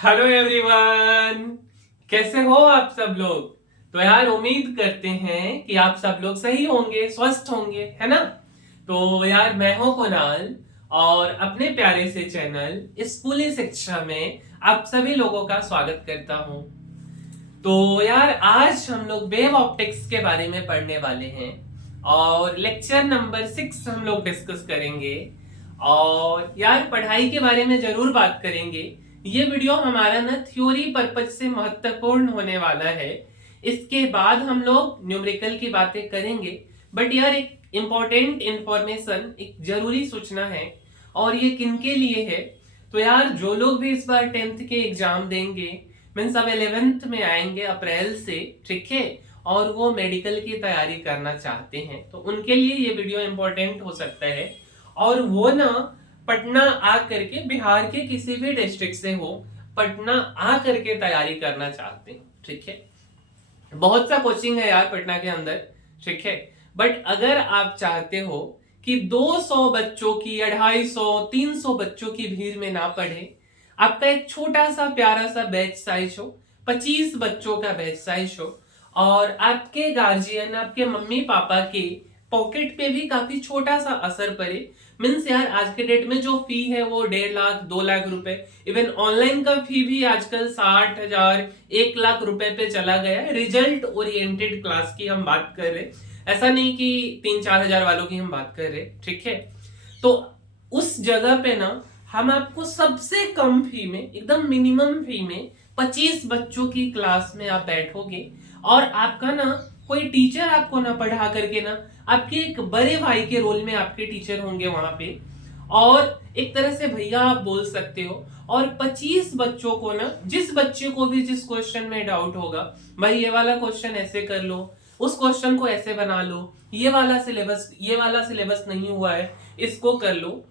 Hello everyone, कैसे हो आप सब लोग। तो यार उम्मीद करते हैं कि आप सब लोग सही होंगे, स्वस्थ होंगे, है ना। तो यार मैं हूं कुणाल और अपने प्यारे से चैनल स्कूली शिक्षा में आप सभी लोगों का स्वागत करता हूं। तो यार आज हम लोग वेव ऑप्टिक्स के बारे में पढ़ने वाले हैं और लेक्चर नंबर 6 हम लोग डिस्कस करेंगे। और यार पढ़ाई के बारे में जरूर बात करेंगे। ये वीडियो हमारा ना थ्योरी पर्पज से महत्वपूर्ण होने वाला है। इसके बाद हम लोग न्यूमेरिकल की बातें करेंगे। बट यार एक इम्पोर्टेंट इंफॉर्मेशन, एक जरूरी सूचना है और ये किनके लिए है। तो यार जो लोग भी इस बार 10th के एग्जाम देंगे, मीन्स अब 11th में आएंगे अप्रैल से, ठीक है, और वो मेडिकल की तैयारी करना चाहते हैं तो उनके लिए ये वीडियो इंपॉर्टेंट हो सकता है। और वो ना पटना आ करके, बिहार के किसी भी डिस्ट्रिक्ट से हो, पटना आ करके तैयारी करना चाहते हैं, ठीक है। बहुत सा कोचिंग है यार पटना के अंदर, ठीक है। बट अगर आप चाहते हो कि 200 बच्चों की, 250, 300 बच्चों की भीड़ में ना पढ़े, आपका एक छोटा सा प्यारा सा बैच साइज हो, 25 बच्चों का बैच साइज हो, और आपके गार्जियन, आपके मम्मी पापा के पॉकेट पे भी काफी छोटा सा असर पड़े। मीन्स यार आज के डेट में जो फी है वो 1.5 लाख 2 लाख रुपए, इवन ऑनलाइन का फी भी आजकल 60,000 1 लाख रुपए पे चला गया है। रिजल्ट ओरिएंटेड क्लास की हम बात कर रहे, ऐसा नहीं कि 3-4 हजार वालों की हम बात कर रहे, ठीक है। तो उस जगह पे ना हम आपको सबसे कम फी में, एकदम मिनिमम फी में 25 बच्चों की क्लास में आप बैठोगे और आपका ना कोई टीचर आपको ना पढ़ा करके ना, आपके एक बड़े भाई के रोल में आपके टीचर होंगे वहां पे, और एक तरह से भैया आप बोल सकते हो। और 25 बच्चों को ना, जिस बच्चे को भी जिस क्वेश्चन में डाउट होगा, भाई ये वाला क्वेश्चन ऐसे कर लो, उस क्वेश्चन को ऐसे बना लो, ये वाला सिलेबस नहीं हुआ है, इसको कर लो।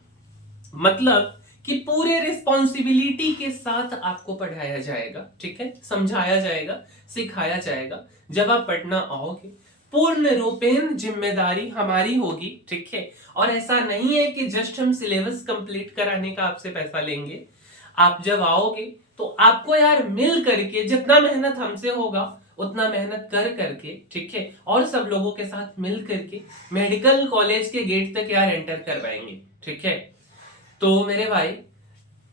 मतलब कि पूरे रिस्पॉन्सिबिलिटी के साथ आपको पढ़ाया जाएगा, ठीक है, समझाया जाएगा, सिखाया जाएगा। जब आप पढ़ना आओगे, पूर्ण रूपेण जिम्मेदारी हमारी होगी, ठीक है। और ऐसा नहीं है कि जस्ट हम सिलेबस कंप्लीट कराने का आपसे पैसा लेंगे। आप जब आओगे तो आपको यार मिल करके जितना मेहनत हमसे होगा उतना मेहनत कर करके, ठीक है, और सब लोगों के साथ मिल करके मेडिकल कॉलेज के गेट तक यार एंटर करवाएंगे, ठीक है। तो मेरे भाई,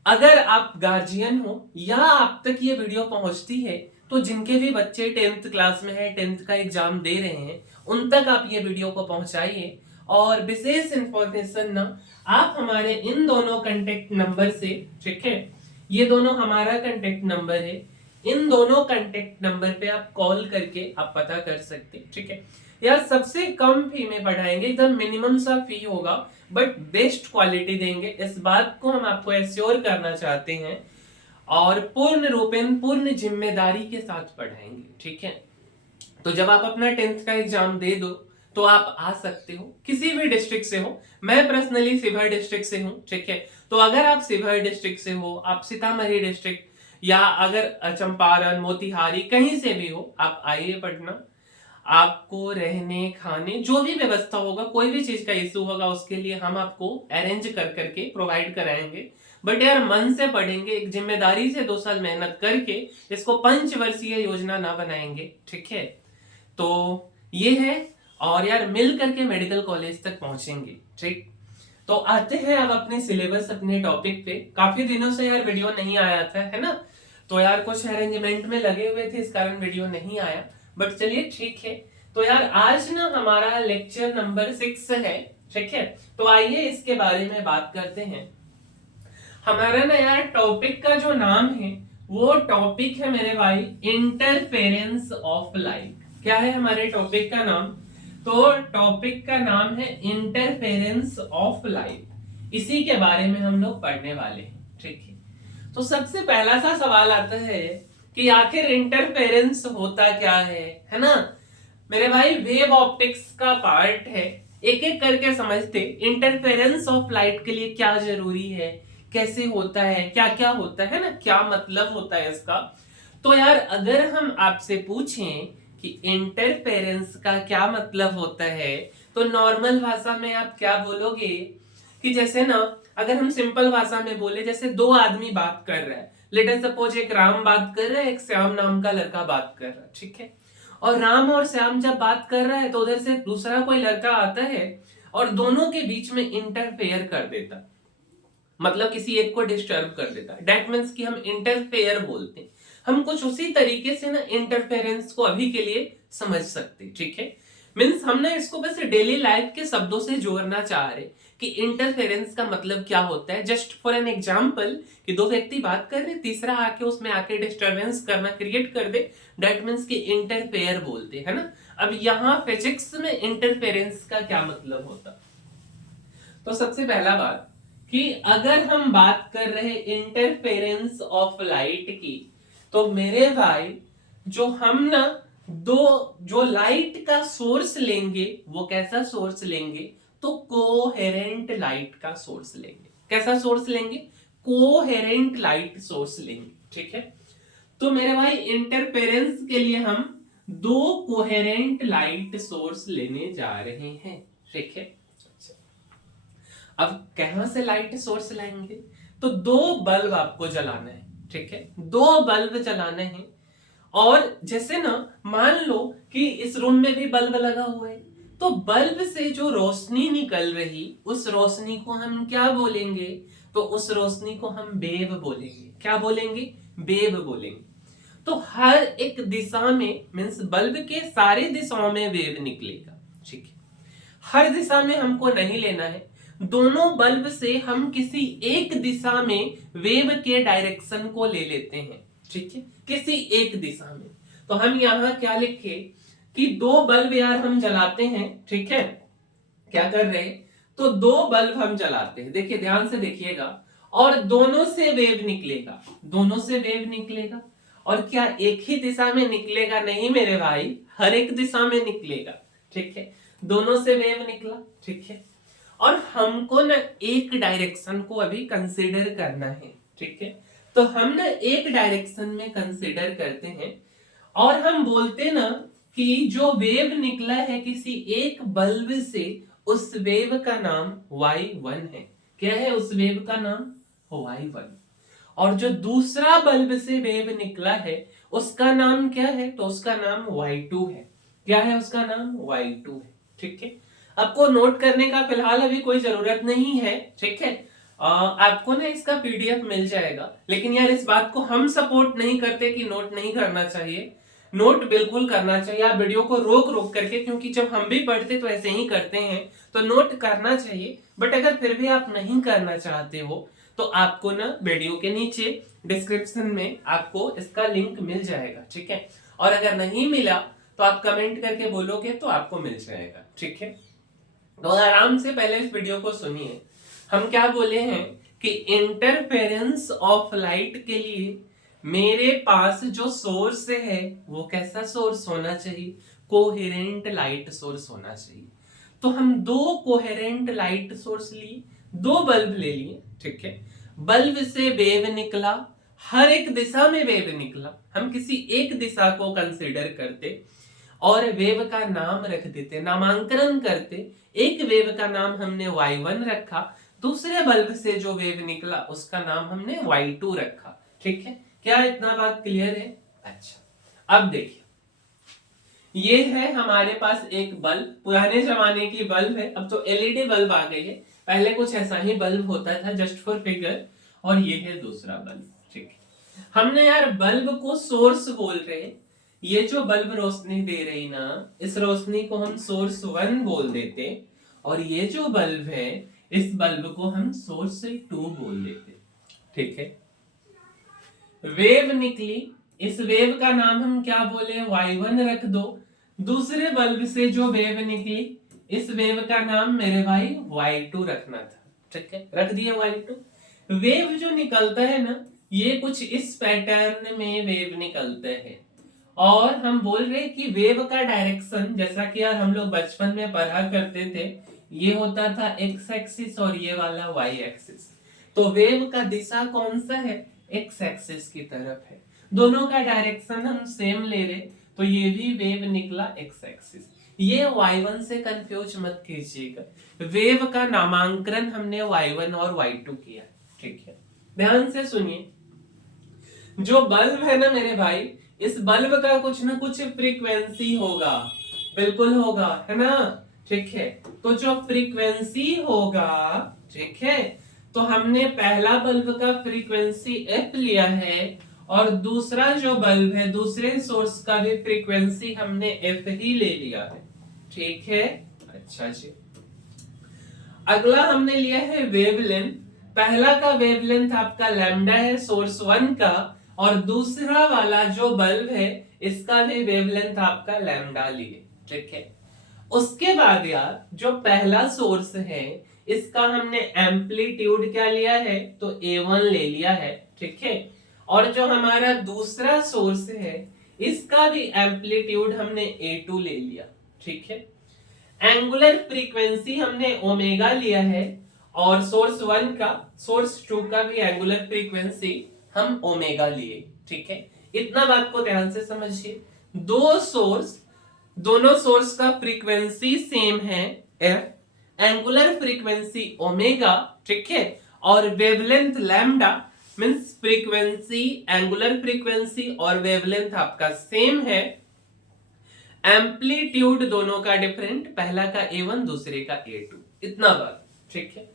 अगर आप गार्जियन हो या आप तक ये वीडियो पहुंचती है, तो जिनके भी बच्चे 10th क्लास में है, 10th का एग्जाम दे रहे हैं, उन तक आप ये वीडियो को पहुंचाइए। और विशेष इंफॉर्मेशन ना, आप हमारे इन दोनों कांटेक्ट नंबर से, ठीक है, ये दोनों हमारा कांटेक्ट नंबर है, इन दोनों कांटेक्ट नंबर पे आप कॉल करके आप पता कर सकते हैं, ठीक है। यार सबसे कम फी में पढ़ाएंगे, एकदम मिनिमम सा फी होगा, बट बेस्ट क्वालिटी देंगे, इस बात को हम आपको एश्योर करना चाहते हैं। और पूर्ण रूपेण, पूर्ण जिम्मेदारी के साथ पढ़ाएंगे, ठीक है। तो जब आप अपना 10th का एग्जाम दे दो तो आप आ सकते हो, किसी भी डिस्ट्रिक्ट से हो। मैं पर्सनली शिवहर डिस्ट्रिक्ट से हूं, ठीक है। तो अगर आप शिवहर डिस्ट्रिक्ट से हो, आप सीतामढ़ी डिस्ट्रिक्ट, या अगर चंपारण, मोतिहारी, कहीं से भी हो, आप आइए पटना। आपको रहने खाने जो भी व्यवस्था होगा, कोई भी चीज का इशू होगा, उसके लिए हम आपको अरेंज कर करके प्रोवाइड कराएंगे। बट यार मन से पढ़ेंगे, एक जिम्मेदारी से 2 साल मेहनत करके इसको पंचवर्षीय योजना ना बनाएंगे, ठीक है। तो ये है। और यार मिल करके मेडिकल कॉलेज तक पहुंचेंगे, ठीक। तो आते हैं अब अपने सिलेबस, अपने टॉपिक पे। काफी दिनों से यार वीडियो नहीं आया था, है ना। तो यार कुछ अरेंजमेंट में लगे हुए थे, इस कारण वीडियो नहीं आया। बट चलिए ठीक है। तो यार आज ना हमारा लेक्चर नंबर 6 है, ठीक है। तो आइए इसके बारे में बात करते हैं। हमारा ना यार टॉपिक का जो नाम है, वो टॉपिक है मेरे भाई, इंटरफेरेंस ऑफ लाइट। क्या है हमारे टॉपिक का नाम? तो टॉपिक का नाम है इंटरफेरेंस ऑफ लाइट। इसी के बारे में हम लोग पढ़ने वाले हैं, ठीक है। तो सबसे पहला सा सवाल आता है कि आखिर इंटरफेरेंस होता क्या है ना। मेरे भाई वेव ऑप्टिक्स का पार्ट है, एक एक करके समझते। इंटरफेरेंस ऑफ लाइट के लिए क्या जरूरी है, कैसे होता है, क्या क्या होता है ना, क्या मतलब होता है इसका। तो यार अगर हम आपसे पूछें कि इंटरफेरेंस का क्या मतलब होता है, तो नॉर्मल भाषा में आप क्या बोलोगे कि जैसे ना, अगर हम सिंपल भाषा में बोले, जैसे दो आदमी बात कर रहा है, लेट अस सपोज एक राम बात कर रहा है, एक श्याम नाम का लड़का बात कर रहा है, ठीक है। और राम और श्याम जब बात कर रहा है तो उधर से दूसरा कोई लड़का आता है और दोनों के बीच में इंटरफेयर कर देता, मतलब किसी एक को डिस्टर्ब कर देता है। दैट मींस कि हम इंटरफेयर बोलते हैं। हम कुछ उसी तरीके से ना इंटरफेरेंस को अभी के लिए समझ सकते हैं, ठीक है। मींस हम ना इसको बस डेली लाइफ के शब्दों से जोड़ना चाह रहे कि इंटरफेरेंस का मतलब क्या होता है। जस्ट फॉर एन एग्जांपल कि दो व्यक्ति बात कर रहे, तीसरा आके उसमें आके डिस्टरबेंस करना, क्रिएट कर दे, दैट मींस कि इंटरफेयर बोलते हैं ना। अब यहाँ फिजिक्स में इंटरफेरेंस का क्या मतलब होता, तो सबसे पहला बात कि अगर हम बात कर रहे इंटरफेरेंस ऑफ लाइट की, तो मेरे भाई जो हम ना जो लाइट का सोर्स लेंगे वो कैसा सोर्स लेंगे, तो कोहेरेंट लाइट का सोर्स लेंगे। कैसा सोर्स लेंगे, कोहेरेंट लाइट सोर्स लेंगे, ठीक है। तो मेरे भाई इंटरफेरेंस के लिए हम दो कोहेरेंट लाइट सोर्स लेने जा रहे हैं, ठीक है। अब कहां से लाइट सोर्स लाएंगे, तो दो बल्ब आपको जलाना है, ठीक है। दो बल्ब जलाने हैं और जैसे ना मान लो कि इस रूम में भी बल्ब लगा हुआ है, तो बल्ब से जो रोशनी निकल रही उस रोशनी को हम क्या बोलेंगे, तो उस रोशनी को हम वेव बोलेंगे। क्या बोलेंगे, वेव बोलेंगे। तो हर एक दिशा में मींस बल्ब के सारे दिशाओं में वेव निकलेगा, ठीक है। हर दिशा में हमको नहीं लेना है, दोनों बल्ब से हम किसी एक दिशा में वेव के डायरेक्शन को ले लेते हैं, ठीक है, किसी एक दिशा में। तो हम यहाँ क्या लिखे कि दो बल्ब यार हम जलाते हैं, ठीक है। क्या कर रहे हैं, तो दो बल्ब हम जलाते हैं, देखिए ध्यान से देखिएगा, और दोनों से वेव निकलेगा, दोनों से वेव निकलेगा। और क्या एक ही दिशा में निकलेगा, नहीं मेरे भाई, हर एक दिशा में निकलेगा, ठीक है। दोनों से वेव निकला, ठीक है। और हमको ना एक डायरेक्शन को अभी कंसीडर करना है, ठीक है। तो हम ना एक डायरेक्शन में कंसीडर करते हैं और हम बोलते ना कि जो वेव निकला है किसी एक बल्ब से, उस वेव का नाम y1 है। क्या है उस वेव का नाम, y1। और जो दूसरा बल्ब से वेव निकला है उसका नाम क्या है, तो उसका नाम y2 है। क्या है उसका नाम, y2 है, ठीक है। आपको नोट करने का फिलहाल अभी कोई जरूरत नहीं है, ठीक है। आपको ना इसका पीडीएफ मिल जाएगा, लेकिन यार इस बात को हम सपोर्ट नहीं करते कि नोट नहीं करना चाहिए। नोट बिल्कुल करना चाहिए, आप वीडियो को रोक रोक करके, क्योंकि जब हम भी पढ़ते तो ऐसे ही करते हैं, तो नोट करना चाहिए। बट अगर फिर भी आप नहीं करना चाहते हो तो आपको ना वीडियो के नीचे डिस्क्रिप्शन में आपको इसका लिंक मिल जाएगा, ठीक है। और अगर नहीं मिला तो आप कमेंट करके बोलोगे तो आपको मिल जाएगा, ठीक है। तो आराम से पहले इस वीडियो को सुनिए। हम क्या बोले हैं कि इंटरफेरेंस ऑफ लाइट के लिए मेरे पास जो सोर्स है वो कैसा सोर्स होना चाहिए, कोहेरेंट लाइट सोर्स होना चाहिए। तो हम दो कोहेरेंट लाइट सोर्स लिए, दो बल्ब ले लिए, ठीक है। बल्ब से वेव निकला, हर एक दिशा में वेव निकला, हम किसी एक दिशा को कंसीडर करते और वेव का नाम रख देते, नामांकन करते। एक वेव का नाम हमने y1 रखा, दूसरे बल्ब से जो वेव निकला उसका नाम हमने y2 रखा, ठीक है। क्या इतना बात क्लियर है? अच्छा, अब देखिए, ये है हमारे पास एक बल्ब, पुराने जमाने की बल्ब है, अब तो एलईडी बल्ब आ गई है, पहले कुछ ऐसा ही बल्ब होता था, जस्ट फॉर फिगर। और ये है दूसरा बल्ब, ठीक है। हमने यार बल्ब को सोर्स बोल रहे हैं, ये जो बल्ब रोशनी दे रही ना, इस रोशनी को हम सोर्स 1 बोल देते, और ये जो बल्ब है इस बल्ब को हम सोर्स 2 बोल देते, ठीक है। वेव निकली, इस वेव का नाम हम क्या बोले, y1 रख दो। दूसरे बल्ब से जो वेव निकली, इस वेव का नाम मेरे भाई y2 रखना था, ठीक है। रख दिया y2। वेव जो निकलता है ना, ये कुछ इस पैटर्न में वेव निकलते हैं, और हम बोल रहे कि वेव का डायरेक्शन, जैसा कि यार हम लोग बचपन में पढ़ा करते थे, ये होता था एक्स एक्सिस और ये वाला वाई एक्सिस। तो वेव का दिशा कौन सा है, एक्स एक्सिस की तरफ है। दोनों का डायरेक्शन हम सेम ले रहे, तो ये भी वेव निकला एक्स एक्सिस। ये y1 से कंफ्यूज मत कीजिएगा, वेव का नामांकन हमने y1 और y2 किया, ठीक है। ध्यान से सुनिए, जो बल्ब है ना मेरे भाई, इस बल्ब का कुछ ना कुछ फ्रीक्वेंसी होगा, बिल्कुल होगा, है ना। ठीक है, तो जो फ्रीक्वेंसी होगा, ठीक है, तो हमने पहला बल्ब का फ्रीक्वेंसी एफ लिया है, और दूसरा जो बल्ब है दूसरे सोर्स का भी फ्रीक्वेंसी हमने एफ ही ले लिया है। ठीक है, अच्छा जी। अगला हमने लिया है वेवलेंथ। पहला का वेवलेंथ आपका लैम्डा है सोर्स 1 का, और दूसरा वाला जो बल्ब है इसका भी वेवलेंथ आपका लैम्डा लिए। ठीक है, उसके बाद यार जो पहला सोर्स है इसका हमने एम्पलीट्यूड क्या लिया है, तो A1 ले लिया है। ठीक है, और जो हमारा दूसरा सोर्स है इसका भी एम्पलीट्यूड हमने A2 ले लिया। ठीक है, एंगुलर फ्रीक्वेंसी हमने ओमेगा लिया है, और सोर्स 1 का सोर्स 2 का भी एंगुलर फ्रीक्वेंसी हम ओमेगा लिए। ठीक है, इतना बात को ध्यान से समझिए। दोनों सोर्स का फ्रीक्वेंसी सेम है एफ, एंगुलर फ्रीक्वेंसी ओमेगा, ठीक है, और wavelength lambda, means frequency, angular frequency और वेवलेंथ आपका सेम है। एम्पलीट्यूड दोनों का डिफरेंट, पहला का A1 दूसरे का A2, इतना बात। ठीक है,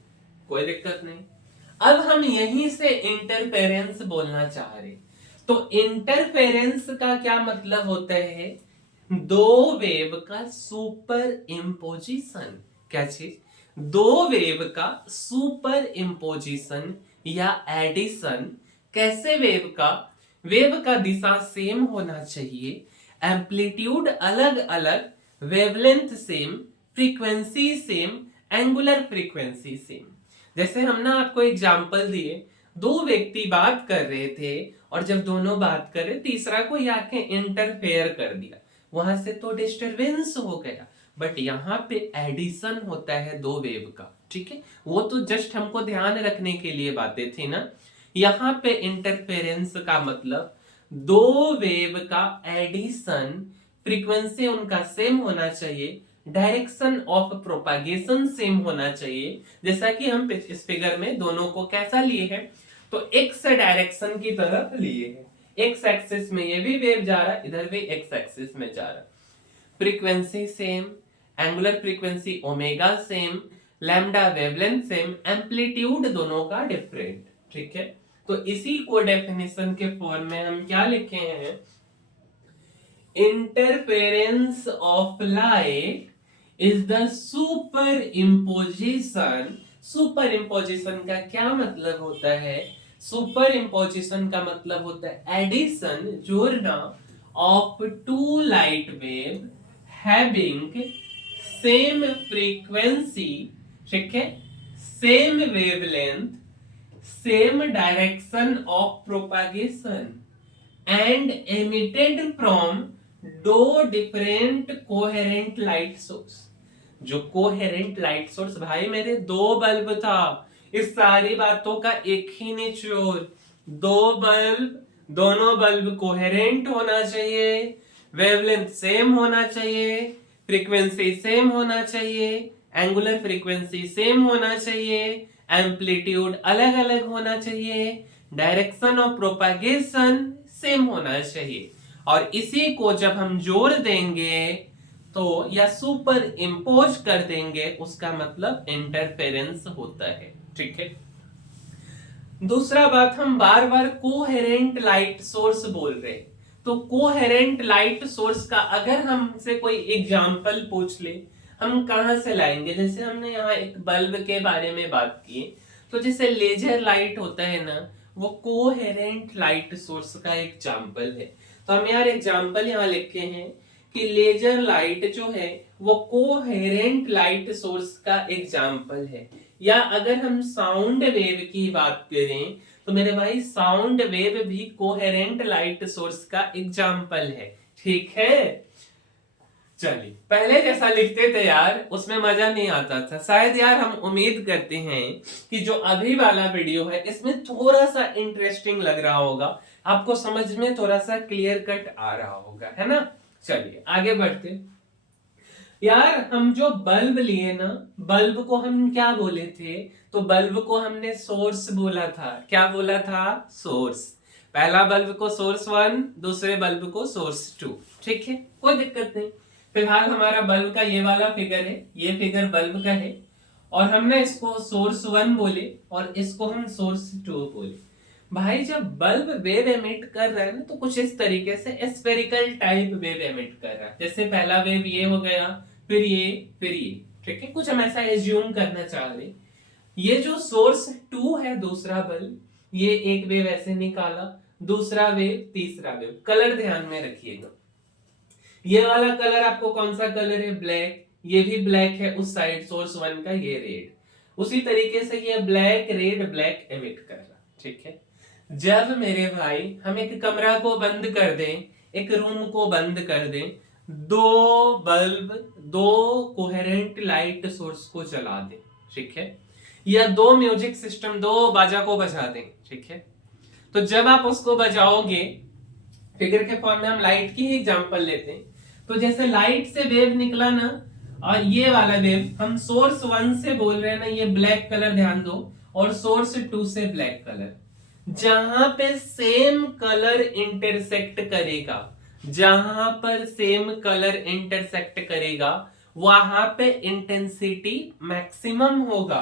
कोई दिक्कत नहीं। अब हम यहीं से इंटरफेरेंस बोलना चाह रहे, तो इंटरफेरेंस का क्या मतलब होता है, दो वेव का सुपर इम्पोजिशन। क्या चीज, दो वेव का सुपर इम्पोजिशन या एडिशन। कैसे वेव का दिशा सेम होना चाहिए, एम्पलीट्यूड अलग अलग, wavelength same, frequency same, angular frequency same. जैसे हम ना आपको एग्जांपल दिए, दो व्यक्ति बात कर रहे थे, और जब दोनों बात कर रहे तीसरा को आके इंटरफेयर कर दिया, वहां से तो डिस्टरबेंस हो गया। बट यहाँ पे एडिशन होता है दो वेव का। ठीक है, वो तो जस्ट हमको ध्यान रखने के लिए बातें थी ना। यहाँ पे इंटरफेरेंस का मतलब दो वेव का एडिशन, फ्रीक्वेंसी उनका सेम होना चाहिए, डायरेक्शन ऑफ प्रोपागेशन सेम होना चाहिए। जैसा कि हम इस फिगर में दोनों को कैसा लिए हैं, तो एक्स डायरेक्शन की तरफ लिए हैं, एक्स एक्सिस में ये भी वेव जा रहा है, इधर भी एक्स एक्सिस में जा रहा है। Frequency same, angular frequency omega same, lambda wavelength same, amplitude दोनों का डिफरेंट। ठीक है, तो इसी को डेफिनेशन के फॉर्म में हम क्या लिखे हैं, interference of light is the super imposition. Super imposition का क्या मतलब होता है, सुपर इम्पोजिशन का मतलब होता है एडिशन, जोड़ना, of two light wave having same frequency, ठीक है, same wavelength, same direction of propagation and emitted from दो डिफरेंट कोहेरेंट लाइट सोर्स। जो कोहेरेंट लाइट सोर्स भाई मेरे दो बल्ब था, इस सारी बातों का एक ही निचोड़, दो बल्ब, दोनों बल्ब कोहेरेंट होना चाहिए, वेवलेंथ सेम होना चाहिए, फ्रीक्वेंसी सेम होना चाहिए, एंगुलर फ्रीक्वेंसी सेम होना चाहिए, एम्पलीट्यूड अलग अलग होना चाहिए, डायरेक्शन ऑफ प्रोपागेशन सेम होना चाहिए। और इसी को जब हम जोड़ देंगे तो या सुपर इम्पोज कर देंगे, उसका मतलब इंटरफेरेंस होता है। ठीक है, दूसरा बात, हम बार बार कोहेरेंट लाइट सोर्स बोल रहे हैं, तो कोहेरेंट लाइट सोर्स का अगर हमसे कोई एग्जांपल पूछ ले, हम कहां से लाएंगे। जैसे हमने यहाँ एक बल्ब के बारे में बात की, तो जैसे लेजर लाइट होता है ना, वो कोहेरेंट लाइट सोर्स का एग्जांपल है। तो हम यार एग्जांपल यहाँ लिखे हैं कि लेजर लाइट जो है वो कोहेरेंट लाइट सोर्स का एग्जांपल है। या अगर हम साउंड वेव की बात करें तो मेरे भाई साउंड वेव भी कोहेरेंट लाइट सोर्स का एग्जांपल है। ठीक है, चलिए पहले जैसा लिखते थे यार उसमें मजा नहीं आता था। शायद यार हम उम्मीद करते हैं कि जो अभी वाला वीडियो है इसमें थोड़ा सा इंटरेस्टिंग लग रहा होगा, आपको समझ में थोड़ा सा क्लियर कट आ रहा होगा, है ना। चलिए आगे बढ़ते। यार हम जो बल्ब लिए ना, बल्ब को हम क्या बोले थे, तो बल्ब को हमने सोर्स बोला था। क्या बोला था, सोर्स। पहला बल्ब को सोर्स 1, दूसरे बल्ब को सोर्स 2। ठीक है, कोई दिक्कत नहीं। फिलहाल हमारा बल्ब का ये वाला फिगर है, ये फिगर बल्ब का है, और हमने इसको सोर्स 1 बोले और इसको हम सोर्स 2 बोले। भाई जब बल्ब वेव एमिट कर रहा है ना, तो कुछ इस तरीके से स्फेरिकल टाइप वेव एमिट कर रहा है। जैसे पहला वेव ये हो गया, फिर ये। ठीक है, कुछ हम ऐसा एज्यूम करना चाह रहे। ये जो सोर्स 2 है, दूसरा बल्ब, ये एक वेव ऐसे निकाला, दूसरा वेव, तीसरा वेव। कलर ध्यान में रखिएगा, ये वाला कलर आपको कौन सा कलर है? ब्लैक। ये भी ब्लैक है उस साइड सोर्स 1 का, ये रेड। उसी तरीके से ये ब्लैक रेड ब्लैक एमिट कर रहा। ठीक है, जब मेरे भाई हम एक कमरा को बंद कर दें, एक रूम को बंद कर दें, दो बल्ब, दो कोहेरेंट लाइट सोर्स को जला दें, ठीक है, या दो म्यूजिक सिस्टम, दो बाजा को बजा दें, ठीक है, तो जब आप उसको बजाओगे, फिगर के फॉर्म में हम लाइट की ही एग्जांपल लेते हैं, तो जैसे लाइट से वेव निकला ना, और ये वाला वेव हम सोर्स 1 से बोल रहे हैं ना, ये ब्लैक कलर ध्यान दो, और सोर्स 2 से ब्लैक कलर, जहां पे सेम कलर इंटरसेक्ट करेगा, जहां पर सेम कलर इंटरसेक्ट करेगा, वहां पे इंटेंसिटी मैक्सिमम होगा।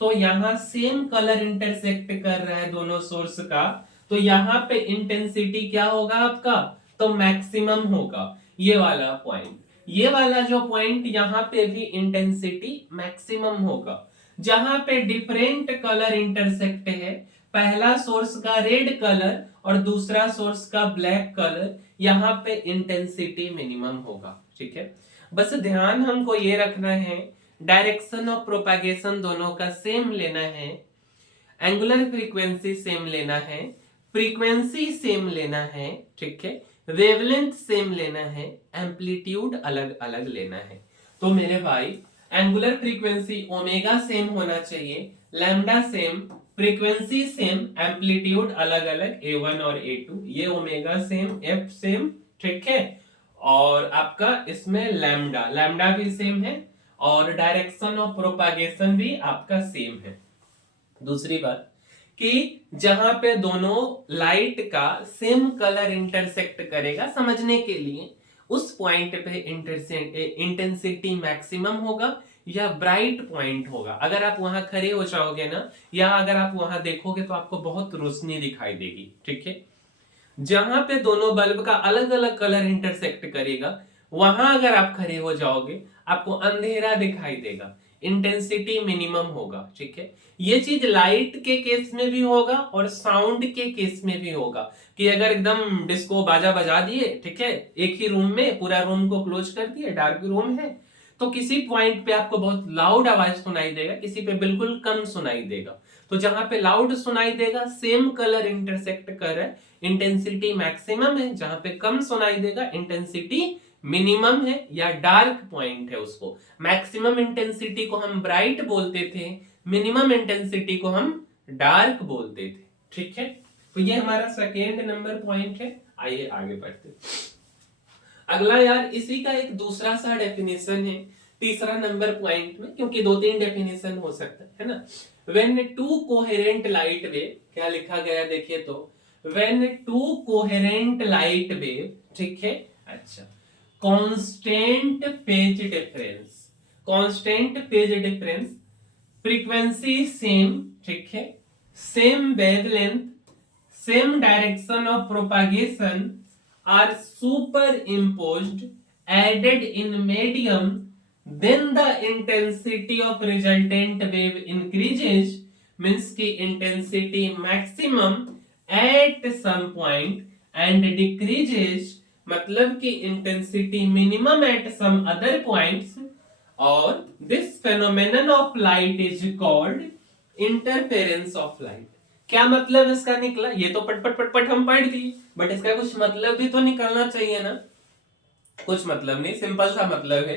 तो यहां सेम कलर इंटरसेक्ट कर रहा है दोनों सोर्स का, तो यहां पे इंटेंसिटी क्या होगा आपका? तो मैक्सिमम होगा। ये वाला पॉइंट, ये वाला जो पॉइंट, यहां पे भी इंटेंसिटी मैक्सिमम होगा। जहां पे डिफरेंट कलर इंटरसेक्ट है, पहला सोर्स का रेड कलर और दूसरा सोर्स का ब्लैक कलर, यहां पे इंटेंसिटी मिनिमम होगा। ठीक है, बस ध्यान हमको ये रखना है, डायरेक्शन ऑफ प्रोपैगेशन दोनों का सेम लेना है, एंगुलर फ्रीक्वेंसी सेम लेना है, फ्रीक्वेंसी सेम लेना है, ठीक है, वेवलेंथ सेम लेना है, एम्पलीट्यूड अलग अलग लेना है। तो मेरे भाई एंगुलर फ्रीक्वेंसी ओमेगा सेम होना चाहिए, lambda same, frequency same, amplitude अलग अलग, A1 और A2, ये ओमेगा सेम, F सेम, ठीक है, और आपका इसमें लैम्डा, लैम्डा भी सेम है, और डायरेक्शन ऑफ प्रोपागेशन भी आपका सेम है। दूसरी बात कि जहां पे दोनों लाइट का सेम कलर इंटरसेक्ट करेगा, समझने के लिए उस पॉइंट पे इंटेंसिटी मैक्सिमम होगा या ब्राइट पॉइंट होगा। अगर आप वहां खड़े हो जाओगे ना, या अगर आप वहां देखोगे तो आपको बहुत रोशनी दिखाई देगी। ठीक है, जहां पे दोनों बल्ब का अलग अलग कलर इंटरसेक्ट करेगा, वहां अगर आप खड़े हो जाओगे, आपको अंधेरा दिखाई देगा, इंटेंसिटी मिनिमम होगा। ठीक है, ये चीज लाइट के केस में भी होगा और साउंड के केस में भी होगा, कि अगर एकदम डिस्को बाजा बजा दिए, ठीक है, एक ही रूम में पूरा रूम को क्लोज कर दिए, डार्क रूम है, तो किसी पॉइंट पे आपको बहुत लाउड आवाज सुनाई देगा, किसी पे बिल्कुल कम सुनाई देगा। तो जहां पे लाउड सुनाई देगा, सेम कलर इंटरसेक्ट कर रहा है, इंटेंसिटी मैक्सिमम है, जहां पे कम सुनाई देगा, इंटेंसिटी मिनिमम है या डार्क पॉइंट है। उसको मैक्सिमम इंटेंसिटी को हम ब्राइट बोलते थे, मिनिमम इंटेंसिटी को हम डार्क बोलते थे। ठीक है, तो ये हमारा सेकेंड नंबर पॉइंट है। आइए आगे बढ़ते। अगला यार इसी का एक दूसरा सा डेफिनेशन है तीसरा नंबर पॉइंट में, क्योंकि दो तीन डेफिनेशन हो सकता है ना। When to coherent light wave, क्या लिखा गया देखिए, तो when to coherent light wave, ठीक है, अच्छा, constant phase difference, constant phase difference, frequency same, ठीक है, same wavelength, same direction of propagation are superimposed, added in medium, then the intensity of resultant wave increases, means की intensity maximum at some point and decreases, मतलब कि intensity minimum at some other points, और this phenomenon of light is called interference of light। क्या मतलब इसका निकला? ये तो पट पट पट पट हम पढ़ दिए, बट इसका कुछ मतलब भी तो निकलना चाहिए ना। कुछ मतलब नहीं, सिंपल सा मतलब है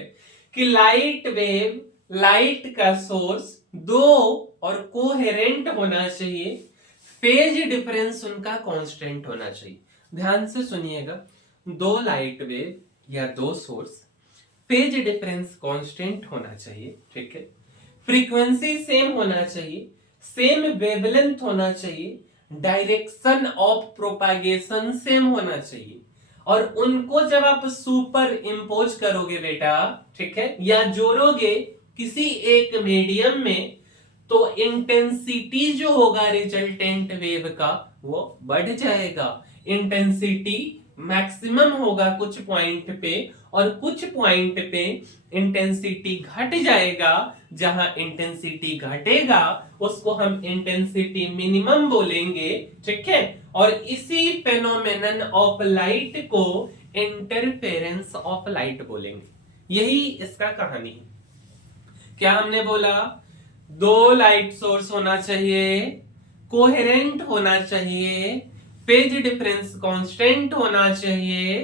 कि लाइट वेव, लाइट का सोर्स दो और कोहेरेंट होना चाहिए, फेज डिफरेंस उनका कांस्टेंट होना चाहिए। ध्यान से सुनिएगा, दो लाइट वेव या दो सोर्स, फेज डिफरेंस कांस्टेंट होना चाहिए, ठीक है, फ्रीक्वेंसी सेम होना चाहिए, सेम वेवलेंथ होना चाहिए, डायरेक्शन ऑफ प्रोपागेशन सेम होना चाहिए। और उनको जब आप सुपर इम्पोज करोगे बेटा, ठीक है, या जोड़ोगे किसी एक मीडियम में, तो इंटेंसिटी जो होगा रिजल्टेंट वेव का वो बढ़ जाएगा। इंटेंसिटी मैक्सिमम होगा कुछ पॉइंट पे, और कुछ पॉइंट पे इंटेंसिटी घट जाएगा। जहां इंटेंसिटी घटेगा उसको हम इंटेंसिटी मिनिमम बोलेंगे, ठीक है। और इसी फेनोमेनन ऑफ लाइट को इंटरफेरेंस ऑफ लाइट बोलेंगे। यही इसका कहानी है। क्या हमने बोला? दो लाइट सोर्स होना चाहिए, कोहेरेंट होना चाहिए, फेज डिफरेंस कांस्टेंट होना चाहिए,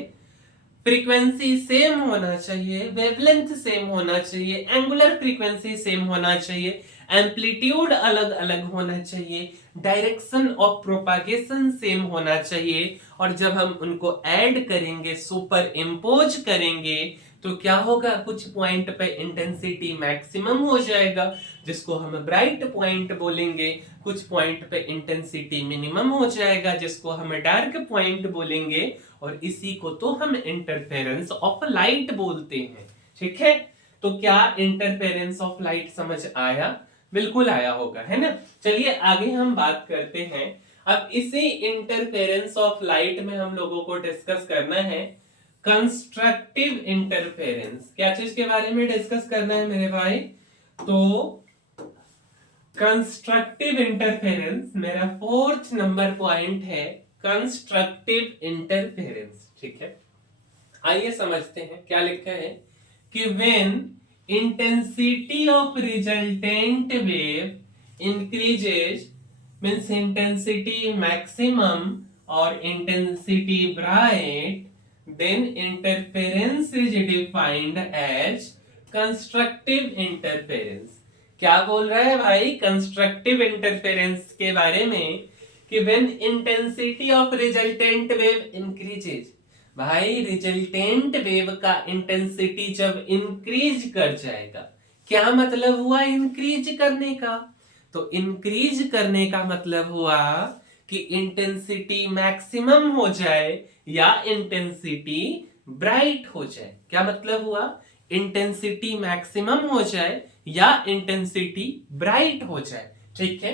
फ्रीक्वेंसी सेम होना चाहिए, वेवलेंथ सेम होना चाहिए, एंगुलर फ्रीक्वेंसी सेम होना चाहिए, एम्पलीट्यूड अलग अलग होना चाहिए, डायरेक्शन ऑफ प्रोपागेशन सेम होना चाहिए। और जब हम उनको ऐड करेंगे, सुपर इम्पोज करेंगे, तो क्या होगा? कुछ पॉइंट पे इंटेंसिटी मैक्सिमम हो जाएगा जिसको हम ब्राइट पॉइंट बोलेंगे, कुछ पॉइंट पे इंटेंसिटी मिनिमम हो जाएगा जिसको हम डार्क पॉइंट बोलेंगे, और इसी को तो हम इंटरफेरेंस ऑफ लाइट बोलते हैं, ठीक है। तो क्या इंटरफेरेंस ऑफ लाइट समझ आया? बिल्कुल आया होगा, है ना। चलिए आगे हम बात करते हैं। अब इसी इंटरफेरेंस ऑफ लाइट में हम लोगों को डिस्कस करना है कंस्ट्रक्टिव इंटरफेरेंस। क्या चीज के बारे में डिस्कस करना है मेरे भाई? तो कंस्ट्रक्टिव इंटरफेरेंस मेरा 4th नंबर पॉइंट है, कंस्ट्रक्टिव इंटरफेरेंस, ठीक है। आइए समझते हैं क्या लिखा है कि when intensity of resultant wave increases, means intensity maximum और intensity bright, then interference is defined as constructive interference। क्या बोल रहा है भाई कंस्ट्रक्टिव इंटरफेरेंस के बारे में? कि when intensity of resultant wave increases, भाई रिजल्टेंट वेव का इंटेंसिटी जब इंक्रीज कर जाएगा, क्या मतलब हुआ इंक्रीज करने का? तो इंक्रीज करने का मतलब हुआ कि इंटेंसिटी मैक्सिमम हो जाए या इंटेंसिटी ब्राइट हो जाए। क्या मतलब हुआ? इंटेंसिटी मैक्सिमम हो जाए या इंटेंसिटी ब्राइट हो जाए, ठीक है।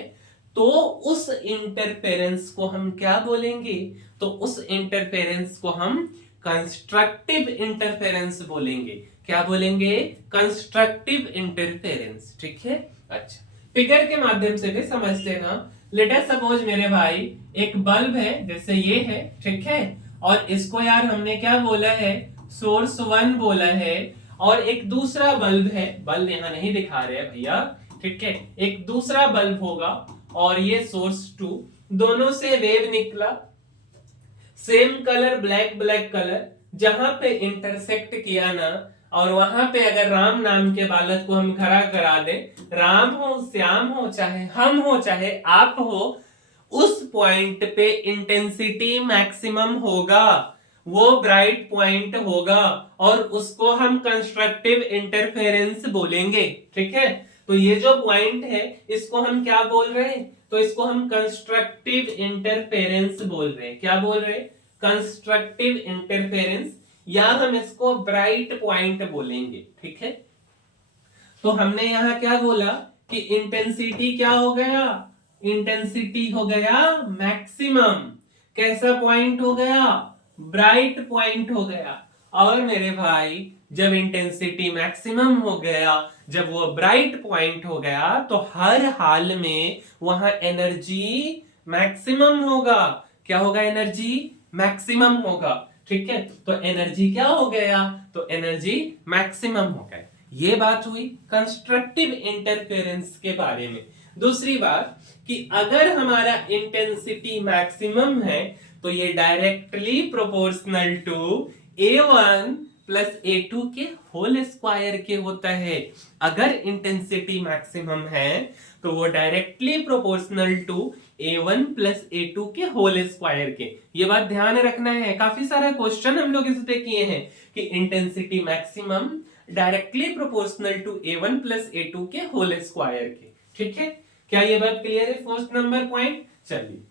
तो उस इंटरफेरेंस को हम क्या बोलेंगे? तो उस इंटरफेरेंस को हम कंस्ट्रक्टिव इंटरफेरेंस बोलेंगे। क्या बोलेंगे? कंस्ट्रक्टिव इंटरफेरेंस, ठीक है। अच्छा, फिगर के माध्यम से भी समझते हैं ना। लेट अस सपोज मेरे भाई एक बल्ब है, जैसे ये है, ठीक है, और इसको यार हमने क्या बोला है? सोर्स 1 बोला है। और एक दूसरा बल्ब है, बल्ब यहां नहीं दिखा रहे हैं भैया, ठीक है, एक दूसरा बल्ब होगा और ये सोर्स 2, दोनों से वेव निकला, same colour, black black colour, जहां पे इंटरसेक्ट किया ना, और वहां पे अगर राम नाम के बालक को हम खड़ा करा दे, राम हो, श्याम हो, चाहे हम हो, चाहे आप हो, उस पॉइंट पे इंटेंसिटी मैक्सिमम होगा, वो ब्राइट पॉइंट होगा, और उसको हम कंस्ट्रक्टिव इंटरफेरेंस बोलेंगे, ठीक है। तो ये जो पॉइंट है इसको हम क्या बोल रहे हैं? तो इसको हम कंस्ट्रक्टिव इंटरफेरेंस बोल रहे हैं। क्या बोल रहे हैं? कंस्ट्रक्टिव इंटरफेरेंस, या हम इसको ब्राइट पॉइंट बोलेंगे, ठीक है। तो हमने यहां क्या बोला कि इंटेंसिटी क्या हो गया? इंटेंसिटी हो गया मैक्सिमम। कैसा पॉइंट हो गया? ब्राइट पॉइंट हो गया। और मेरे भाई जब इंटेंसिटी मैक्सिमम हो गया, जब वो ब्राइट पॉइंट हो गया, तो हर हाल में वहां एनर्जी मैक्सिमम होगा। क्या होगा? एनर्जी मैक्सिमम होगा, ठीक है। तो एनर्जी क्या हो गया? तो एनर्जी मैक्सिमम हो गया। ये बात हुई कंस्ट्रक्टिव इंटरफेरेंस के बारे में। दूसरी बात कि अगर हमारा इंटेंसिटी मैक्सिमम है तो ये directly proportional to A1 plus A2 के होल स्क्वायर के होता है। अगर इंटेंसिटी मैक्सिमम है तो वो directly proportional to A1 plus A2 के होल स्क्वायर के। ये बात ध्यान रखना है, काफी सारा क्वेश्चन हम लोग इस पे किए हैं कि intensity maximum directly proportional to A1 plus A2 के होल स्क्वायर के, ठीक है। क्या ये बात क्लियर है? First number point. चलिए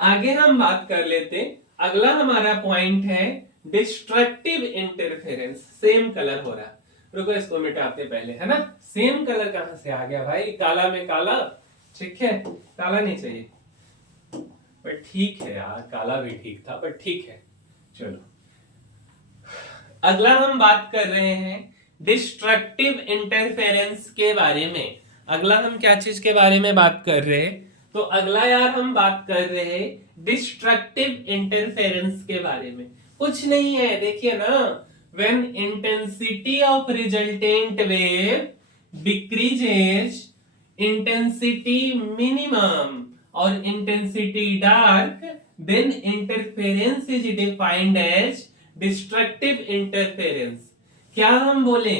आगे हम बात कर लेते, अगला हमारा पॉइंट है डिस्ट्रक्टिव इंटरफेरेंस। सेम कलर हो रहा, रुको इसको मिटाते पहले, है ना। सेम कलर कहां से आ गया भाई, काला में काला, ठीक है, काला नहीं चाहिए, पर ठीक है यार, काला भी ठीक था, पर ठीक है, चलो। अगला हम बात कर रहे हैं डिस्ट्रक्टिव इंटरफेरेंस के बारे में। अगला हम क्या चीज के बारे में बात कर रहे हैं, तो अगला यार हम बात कर रहे हैं डिस्ट्रक्टिव इंटरफेरेंस के बारे में। कुछ नहीं है, देखिए ना, when intensity of resultant wave decreases, intensity minimum और intensity dark, then interference is defined as destructive interference. क्या हम बोले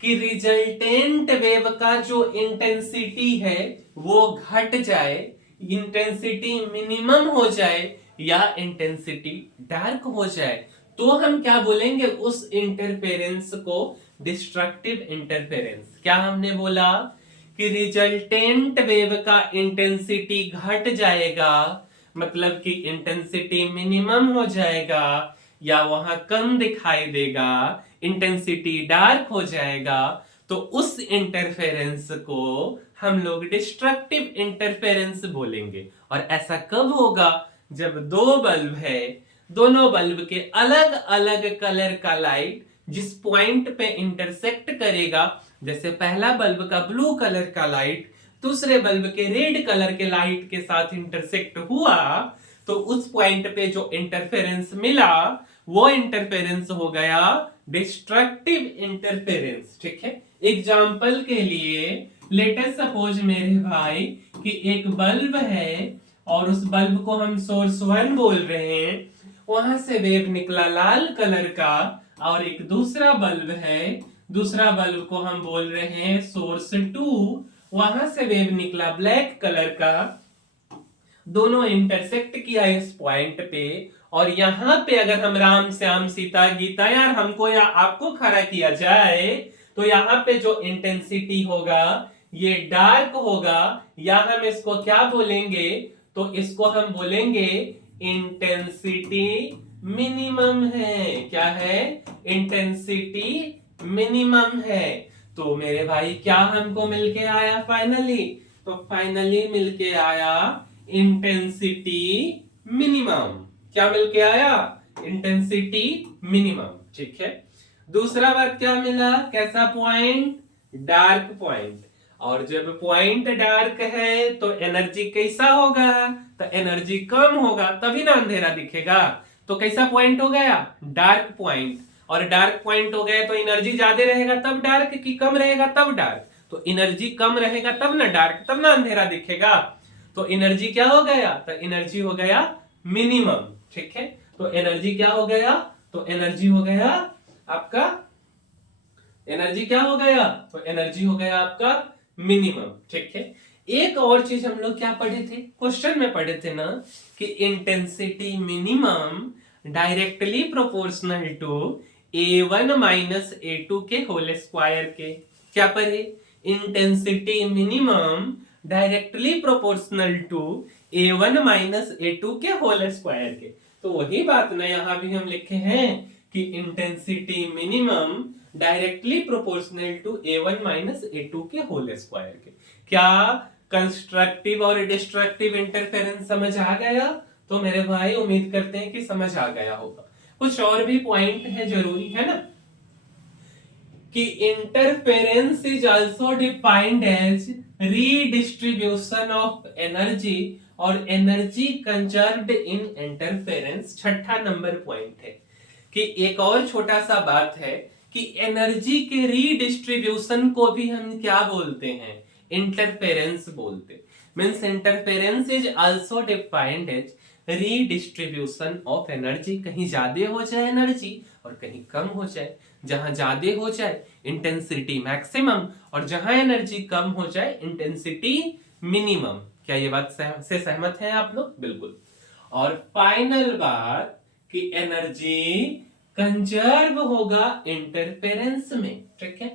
कि रिजल्टेंट वेव का जो इंटेंसिटी है वो घट जाए, इंटेंसिटी मिनिमम हो जाए या इंटेंसिटी डार्क हो जाए, तो हम क्या बोलेंगे, उस इंटरफेरेंस को डिस्ट्रक्टिव इंटरफेरेंस। क्या हमने बोला कि रिजल्टेंट वेव का इंटेंसिटी घट जाएगा, मतलब कि इंटेंसिटी मिनिमम हो जाएगा या वहां कम दिखाई देगा, इंटेंसिटी डार्क हो जाएगा, तो उस इंटरफेरेंस को हम लोग डिस्ट्रक्टिव इंटरफेरेंस बोलेंगे। और ऐसा कब होगा, जब दो बल्ब है, दोनों बल्ब के अलग अलग कलर का लाइट जिस पॉइंट पे इंटरसेक्ट करेगा, जैसे पहला बल्ब का ब्लू कलर का लाइट दूसरे बल्ब के रेड कलर के लाइट के साथ इंटरसेक्ट हुआ, तो उस पॉइंट पे जो इंटरफेरेंस मिला वो इंटरफेरेंस हो गया डिस्ट्रक्टिव इंटरफेरेंस, ठीक है। एग्जाम्पल के लिए लेटेस्ट सपोज मेरे भाई कि एक बल्ब है और उस बल्ब को हम सोर्स 1 बोल रहे हैं, वहां से वेव निकला लाल कलर का, और एक दूसरा बल्ब है, दूसरा बल्ब को हम बोल रहे हैं सोर्स 2, वहां से वेव निकला ब्लैक कलर का, दोनों इंटरसेक्ट किया इस पॉइंट पे, और यहां पे अगर हम राम श्याम सीता गीता यार हमको या आपको खड़ा किया जाए, तो यहां पे जो इंटेंसिटी होगा ये डार्क होगा, या हम इसको क्या बोलेंगे, तो इसको हम बोलेंगे इंटेंसिटी मिनिमम है। क्या है, इंटेंसिटी मिनिमम है। तो मेरे भाई क्या हमको मिलके आया फाइनली, तो फाइनली मिलके आया इंटेंसिटी मिनिमम। क्या मिलके आया, इंटेंसिटी मिनिमम, ठीक है। दूसरा बात क्या मिला, कैसा पॉइंट, डार्क पॉइंट। और जब पॉइंट डार्क है तो एनर्जी कैसा होगा, तो एनर्जी कम होगा, तभी ना अंधेरा दिखेगा। तो कैसा पॉइंट हो गया, डार्क पॉइंट। और डार्क पॉइंट हो गया तो एनर्जी ज्यादा रहेगा तब डार्क, की कम रहेगा तब डार्क। तो एनर्जी कम रहेगा तब ना डार्क, तब ना अंधेरा दिखेगा। तो एनर्जी क्या हो गया, तो एनर्जी हो गया मिनिमम, ठीक है। तो एनर्जी क्या हो गया, तो एनर्जी हो गया आपका, एनर्जी क्या हो गया, तो एनर्जी हो गया आपका मिनिमम, ठीक है। एक और चीज हम लोग क्या पढ़े थे, क्वेश्चन में पढ़े थे ना, कि intensity minimum directly proportional to A1 minus A2 के होल स्क्वायर के। क्या पढ़े, intensity minimum directly proportional to A1 minus A2 के होल स्क्वायर के। तो वही बात ना यहां भी हम लिखे हैं कि intensity minimum directly proportional to A1 minus A2 के होल स्क्वायर के। क्या कंस्ट्रक्टिव और डिस्ट्रक्टिव इंटरफेरेंस समझ आ गया, तो मेरे भाई उम्मीद करते हैं कि समझ आ गया होगा। कुछ और भी पॉइंट है जरूरी, है ना, कि interference is also defined as redistribution of energy और एनर्जी कंजर्व्ड इन इंटरफेरेंस। छठा नंबर पॉइंट है कि एक और छोटा सा बात है कि एनर्जी के रीडिस्ट्रीब्यूशन को भी हम क्या बोलते हैं, इंटरफेरेंस बोलते। Means interference is also defined as redistribution of energy. कहीं ज्यादा हो जाए एनर्जी और कहीं कम हो जाए, जहां ज्यादा हो जाए इंटेंसिटी मैक्सिमम और जहां एनर्जी कम हो जाए इंटेंसिटी मिनिमम। क्या ये बात से सहमत हैं आप लोग, बिल्कुल। और फाइनल बात कि एनर्जी कंजर्व होगा इंटरफेरेंस में, ठीक है।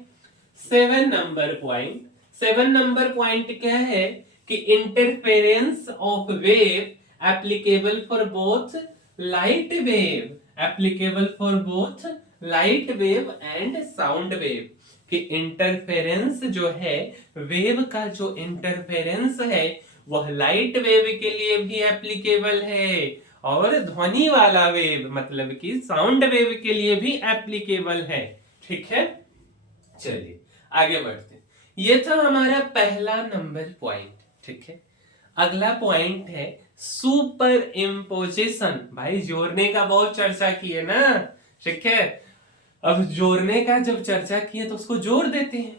7 नंबर पॉइंट, 7 नंबर पॉइंट क्या है कि interference of wave applicable for both light wave, applicable for both light wave and sound wave, कि इंटरफेरेंस जो है, वेव का जो इंटरफेरेंस है वह लाइट वेव के लिए भी एप्लीकेबल है और ध्वनि वाला वेव मतलब कि साउंड वेव के लिए भी एप्लीकेबल है। ठीक है, चलिए आगे बढ़ते हैं। ये था हमारा पहला नंबर पॉइंट। ठीक है, अगला पॉइंट है सुपर इम्पोजिशन। भाई जोड़ने का बहुत चर्चा की है ना, ठीक है, अब जोड़ने का जब चर्चा की है तो उसको जोड़ देते हैं।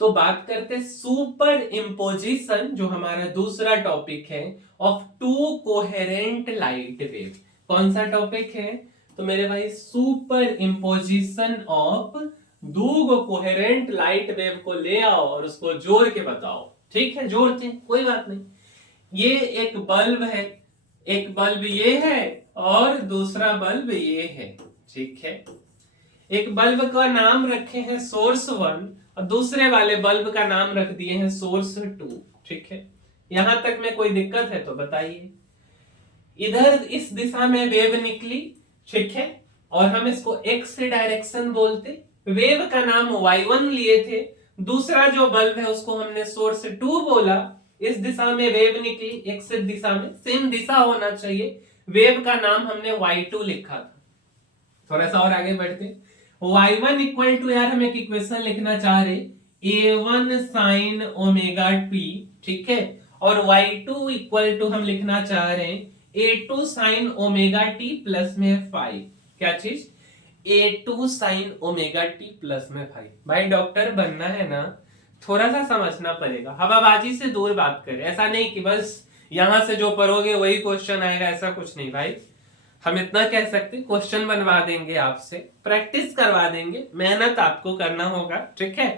तो बात करते हैं सुपर इम्पोजिशन, जो हमारा दूसरा टॉपिक है, of to coherent light wave. कौन सा टॉपिक है? तो मेरे भाई सुपर इम्पोजिशन ऑफ दो कोहेरेंट लाइट वेव को ले आओ और उसको जोड़ के बताओ। ठीक है, जोड़ते हैं, कोई बात नहीं। ये एक बल्ब है, एक बल्ब ये है और दूसरा बल्ब ये है। ठीक है, एक बल्ब का नाम रखे हैं सोर्स 1 और दूसरे वाले बल्ब का नाम रख दिए हैं सोर्स 2। ठीक है, यहां तक में कोई दिक्कत है तो बताइए। इधर इस दिशा में वेव निकली, ठीक है, और हम इसको एक्स डायरेक्शन बोलते। वेव का नाम y1 लिए थे, दूसरा जो बल्ब है उसको हमने सोर्स 2 बोला। इस दिशा में वेव निकली, एक्स दिशा में, सेम दिशा होना चाहिए। वेव का नाम हमने y2 लिखा था। थोड़ा सा और आगे बढ़ते, y1 इक्वल टू, यार हम एक इक्वेशन लिखना चाह रहे, a1 साइन ओमेगा टी, ठीक है, और y2 इक्वल टू हम लिखना चाह रहे हैं a2 sine omega t plus में 5। क्या चीज? a2 sine omega t plus में 5। भाई डॉक्टर बनना है ना, थोड़ा सा समझना पड़ेगा, हवाबाजी से दूर बात करें। ऐसा नहीं कि बस यहां से जो पढ़ोगे वही क्वेश्चन आएगा, ऐसा कुछ नहीं भाई। हम इतना कह सकते, क्वेश्चन बनवा देंगे आपसे, प्रैक्टिस करवा देंगे, मेहनत आपको करना होगा। ठीक है,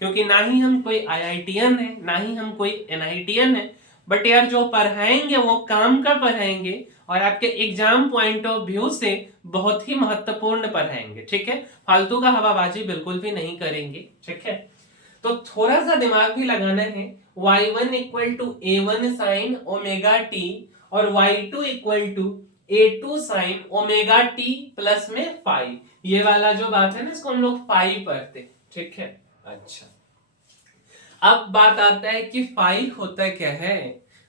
क्योंकि ना ही हम कोई आईआईटीएन है, ना ही हम कोई एनआईटीएन है, बट यार जो पढ़ाएंगे वो काम का पढ़ाएंगे और आपके एग्जाम पॉइंट ऑफ व्यू से बहुत ही महत्वपूर्ण पढ़ाएंगे। ठीक है, फालतू का हवाबाजी बिल्कुल भी नहीं करेंगे। ठीक है, तो थोड़ा सा दिमाग भी लगाना है। y1 equal to a1 sine omega t और y2 equal to a2 sine omega t plus में 5। ये वाला जो बात है ना, इसको हम लोग 5 पढ़ते। ठीक है, अच्छा, अब बात आता है कि 5 होता क्या है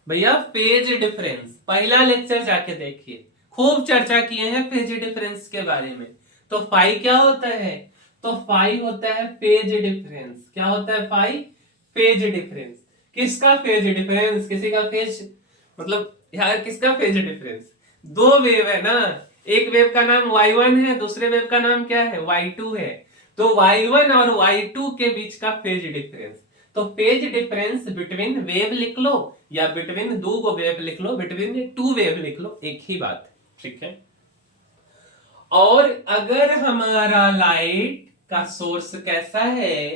भैया? Phase difference. पहला लेक्चर जाके देखिए, खूब चर्चा किए हैं फेज डिफरेंस के बारे में। तो 5 क्या होता है? तो 5 होता है फेज डिफरेंस। क्या होता है 5? Phase difference. किसका फेज डिफरेंस? किसी का फेज मतलब यार किसका फेज डिफरेंस? दो वेव है ना, एक वेव का नाम y1 है, दूसरे वेव का नाम क्या है? y2 है। तो y1 और y2 के बीच का फेज डिफरेंस। तो फेज डिफरेंस बिटवीन वेव लिख लो या बिटवीन दो को वेव लिख लो, बिटवीन टू वेव लिख लो, एक ही बात है। ठीक है, और अगर हमारा लाइट का सोर्स कैसा है,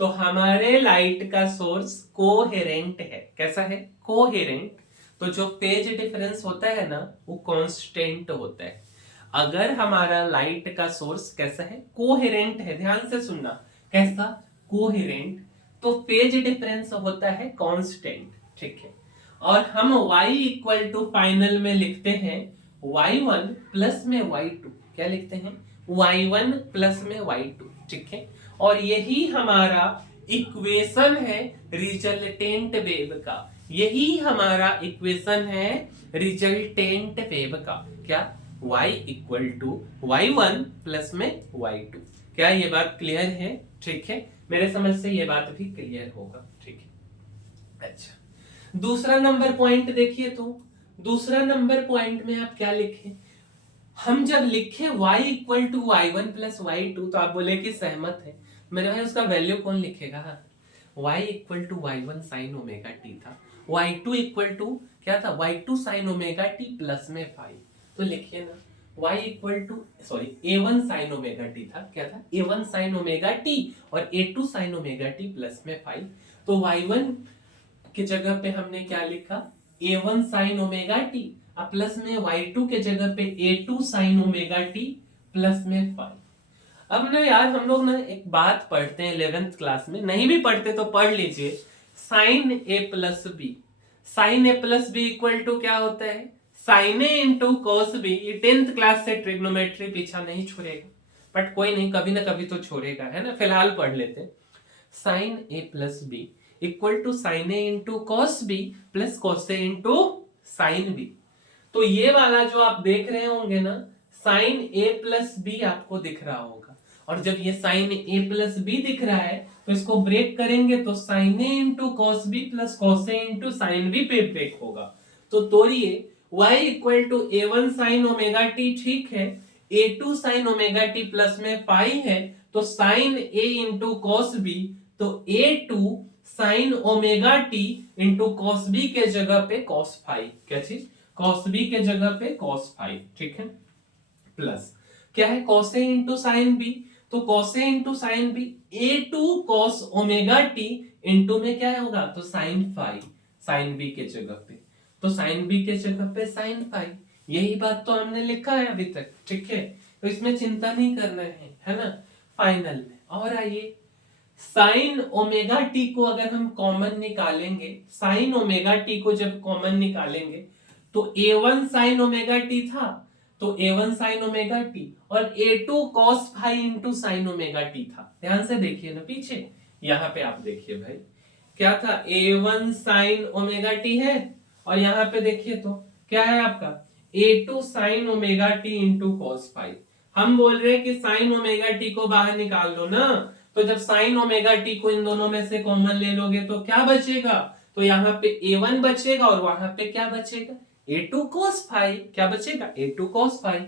तो हमारे लाइट का सोर्स कोहेरेंट है। कैसा है? कोहेरेंट। तो जो फेज डिफरेंस होता है ना, वो कांस्टेंट होता है। अगर हमारा लाइट का सोर्स कैसा है? कोहेरेंट है। ध्यान से सुनना, कैसा? कोहेरेंट। तो फेज डिफरेंस होता है कांस्टेंट। ठीक है, और हम y इक्वल टू फाइनल में लिखते हैं y1 प्लस में y2। क्या लिखते हैं? y1 प्लस में y2। ठीक है, और यही हमारा इक्वेशन है रिजल्टेंट वेव का। यही हमारा इक्वेशन है रिजल्टेंट वेव का। क्या? y equal to y1 plus में y2। क्या ये बात क्लियर है? ठीक है, मेरे समझ से ये बात भी क्लियर होगा। ठीक है, अच्छा, दूसरा नंबर पॉइंट देखिए। तो दूसरा नंबर पॉइंट में आप क्या लिखे? हम जब लिखे y equal to y1 plus y2 तो आप बोले कि सहमत है। मेरे भाई उसका वैल्यू कौन लिखेगा? y equal to y1 sine omega t था, y2 इक्वल टू क्या था? y2 sign omega t plus में 5। तो लिखिए ना, y equal to a1 sine omega t था। क्या था? a1 साइन ओमेगा टी और a2 sine omega t plus में 5। तो y1 की जगह पे हमने क्या लिखा? a1 sine omega t plus में y2 के जगह पे a2 sine omega t plus में 5। अब ना यार हम लोग ना एक बात पढ़ते हैं 11th क्लास में, नहीं भी पढ़ते तो पढ़ लीजिए, sine a plus b. Sine A plus b equal to क्या होता है, साइन ए इंटू कॉस बी। ये 10th क्लास से ट्रिग्नोमेट्री पीछा नहीं छोड़ेगा, बट कोई नहीं, कभी ना कभी तो छोड़ेगा, है ना। फिलहाल पढ़ लेते हैं। Sine A plus b equal to sine A into cos B plus cos A into sine B. तो ये वाला जो आप देख रहे होंगे ना, साइन ए प्लस बी आपको दिख रहा होगा, और जब ये साइन ए प्लस बी दिख रहा है तो इसको ब्रेक करेंगे तो साइन ए into cos B plus cos ए इंटू साइन बी पे ब्रेक होगा। तो तोड़िए y equal to a1 sine omega t, ठीक है, a2 sine omega t plus में पाई है, तो sine a into cos b, तो a2 sine omega t into cos b के जगह पे कॉस फाइव, क्या चीज, कॉस बी के जगह पे कॉस फाइव, ठीक है, प्लस क्या है कॉस ए इंटू साइन बी, तो कॉस ए into sine B a2 cos omega t into में क्या होगा, तो साइन फाइव, साइन बी के जगह पे, तो साइन बी के जगह पे साइन फाइव। यही बात तो हमने लिखा है अभी तक, ठीक है, तो इसमें चिंता नहीं करना है ना। फाइनल में और आइए, साइन ओमेगा टी को अगर हम कॉमन निकालेंगे, साइन ओमेगा टी को जब कॉमन निकालेंगे तो a1 साइन ओमेगा टी था, तो a1 साइन ओमेगा टी, और a2 cos phi into sine omega t था। ध्यान से देखिए ना पीछे, यहां पे आप देखिए भाई, क्या था, a1 साइन ओमेगा टी है, और यहां पे देखिए तो क्या है आपका a2 sine omega t into cos five. हम बोल रहे हैं कि साइन ओमेगा टी को बाहर निकाल लो ना, तो जब साइन ओमेगा टी को इन दोनों में से कॉमन ले लोगे तो क्या बचेगा, तो यहाँ पे a1 बचेगा और वहां पे क्या बचेगा, a2 cos फाइव, क्या बचेगा, a2 cos फाइव।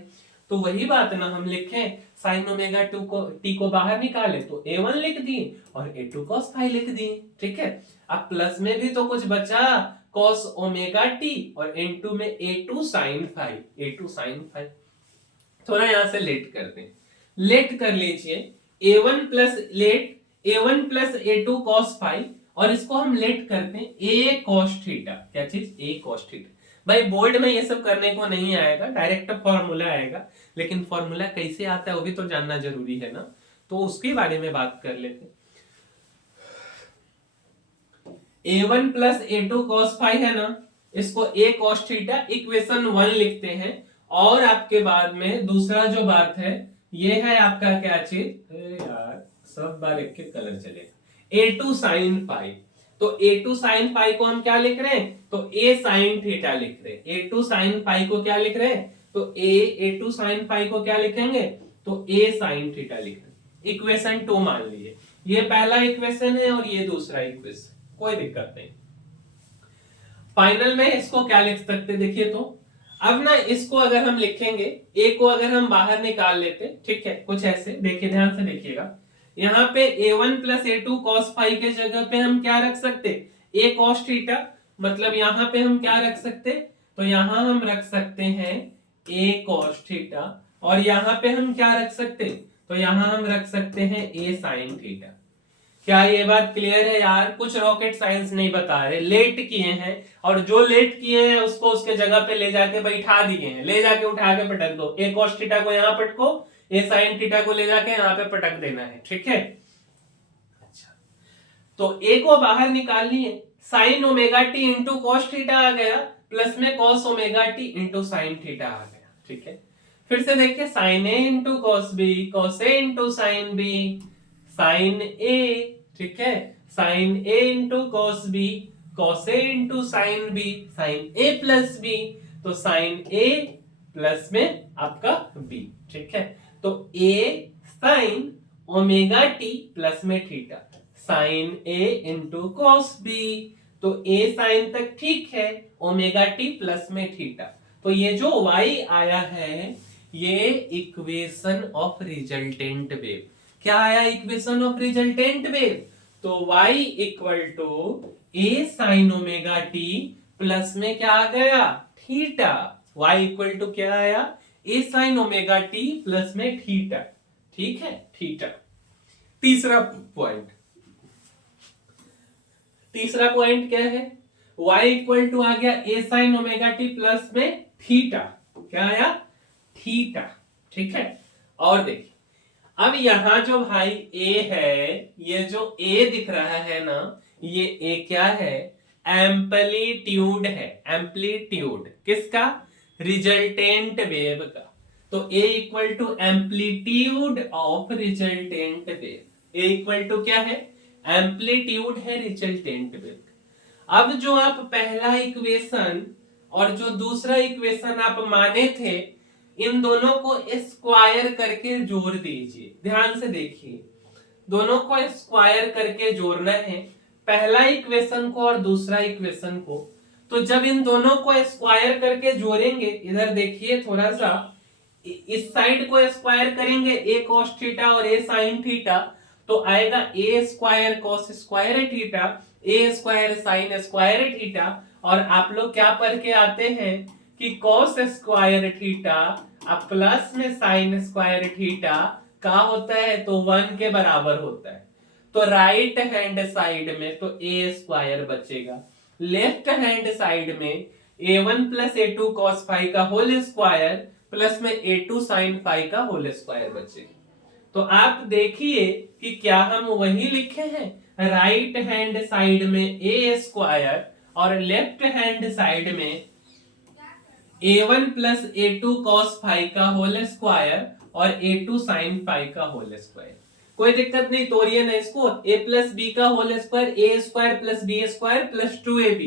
तो वही बात ना हम लिखें, साइन ओमेगा टू को टी को बाहर निकाले तो a1 लिख दिए और a2 cos फाइव लिख दिए, ठीक है। अब प्लस में भी तो कुछ बचा, cos ओमेगा टी, और इनटू में a2 sin five, a2 sin five. थोड़ा यहां से लेट करते हैं, लेट कर लीजिए, a1 plus let a1 plus a2 cos five, और इसको हम लेट करते हैं a cos थीटा, क्या चीज, a cos थीटा। भाई बोर्ड में ये सब करने को नहीं आएगा, डायरेक्ट फॉर्मूला आएगा, लेकिन फॉर्मूला कैसे आता है वो भी तो जानना जरूरी है ना, तो उसके बारे में बात कर लेते हैं। a1 plus a2 cos five है ना, इसको a cos थीटा इक्वेशन 1 लिखते हैं, और आपके बाद में दूसरा जो बात है ये है आपका क्या चीज, यार सब बार एक एक कलर चलेगा, a2 sin फाइव। तो a2 sin फाइव को हम क्या लिख रहे हैं, तो a sin थीटा लिख रहे हैं, a2 sin फाइव को क्या लिख रहे हैं, तो a2 sin फाइव को क्या लिखेंगे, तो a sin थीटा लिख रहे हैं। इक्वेशन 2 मान लीजिए, ये पहला इक्वेशन है और ये दूसरा इक्वेशन, कोई दिक्कत नहीं। फाइनल में इसको क्या लिख सकते, देखिए तो अब ना इसको अगर हम लिखेंगे, a को अगर हम बाहर निकाल लेते, ठीक है, कुछ ऐसे देखिए, ध्यान से देखिएगा, यहाँ पे a1 plus a2 cos five के जगह पे हम क्या रख सकते, a cos थीटा, मतलब यहाँ पे हम क्या रख सकते, तो यहाँ हम रख सकते हैं a cos थीटा, और यहाँ पे हम क्या रख सकते, तो यहाँ हम रख सकते हैं a sin थीटा। क्या ये बात क्लियर है यार, कुछ रॉकेट साइंस नहीं बता रहे, लेट किए हैं, और जो लेट किए हैं उसको उसके जगह पे ले जाके बैठा दिए हैं, ले जाके उठा के पटक दो, a cos थीटा को यहाँ पटको, a sin थीटा को ले जाके यहाँ पे पटक देना है, ठीक है। अच्छा, तो a को बाहर निकाल लिए, sine omega t into cos theta आ गया, प्लस में cos omega t into sine theta आ गया, ठीक है। फिर से देखिए, sine A into cos B, cos A into sine B, sine A, ठीक है, साइन ए इंटू कॉस बी, कॉस ए इंटू साइन बी, साइन ए प्लस बी, तो साइन ए प्लस में आपका बी, ठीक है। तो A sine omega t plus में theta, sign ए into cos b, तो ए साइन तक ठीक है, ओमेगा टी प्लस में थीटा। तो ये जो y आया है ये इक्वेशन ऑफ रिजल्टेंट वेव, क्या आया, इक्वेशन ऑफ रिजल्टेंट वेव, तो y equal to a sine omega t plus में क्या आ गया, थीटा, y इक्वल टू क्या आया, a sine omega t plus में थीटा, ठीक है, थीटा। तीसरा पॉइंट क्या है, y इक्वल टू आ गया a sine omega t plus में थीटा, क्या आया, थीटा, ठीक है। और देखिए अब यहां जो भाई a है, ये जो a दिख रहा है ना, ये a क्या है, एम्पलीट्यूड है, एम्पलीट्यूड किसका, रिजल्टेंट वेव का। तो A equal to amplitude of resultant wave, A equal to क्या है, एम्पलीट्यूड है रिजल्टेंट वेव। अब जो आप पहला इक्वेशन और जो दूसरा इक्वेशन आप माने थे, इन दोनों को स्क्वायर करके जोड़ दीजिए। ध्यान से देखिए, दोनों को स्क्वायर करके जोड़ना है, पहला इक्वेशन को और दूसरा इक्वेशन को। तो जब इन दोनों को स्क्वायर करके जोड़ेंगे, इधर देखिए थोड़ा सा, इस साइड को स्क्वायर करेंगे, a cos थीटा और a sin थीटा, तो आएगा a square cos square theta, a square sin square theta. और आप लोग क्या पढ़ के आते हैं कि cos स्क्वायर थीटा अब प्लस में sin स्क्वायर थीटा का होता है तो 1 के बराबर होता है। तो राइट हैंड साइड में तो a स्क्वायर बचेगा, लेफ्ट हैंड साइड में a1 plus a2 cos phi का होल स्क्वायर प्लस में a2 sin फाई का होल स्क्वायर बचेगा। तो आप देखिए कि क्या हम वही लिखे हैं, राइट हैंड साइड में a स्क्वायर और लेफ्ट हैंड साइड में a1 plus a2 cos phi का होल स्क्वायर और a2 sin फाई का होल स्क्वायर। कोई दिक्कत नहीं, तोड़िए ना इसको, a प्लस बी का whole square, a square plus b square plus 2ab,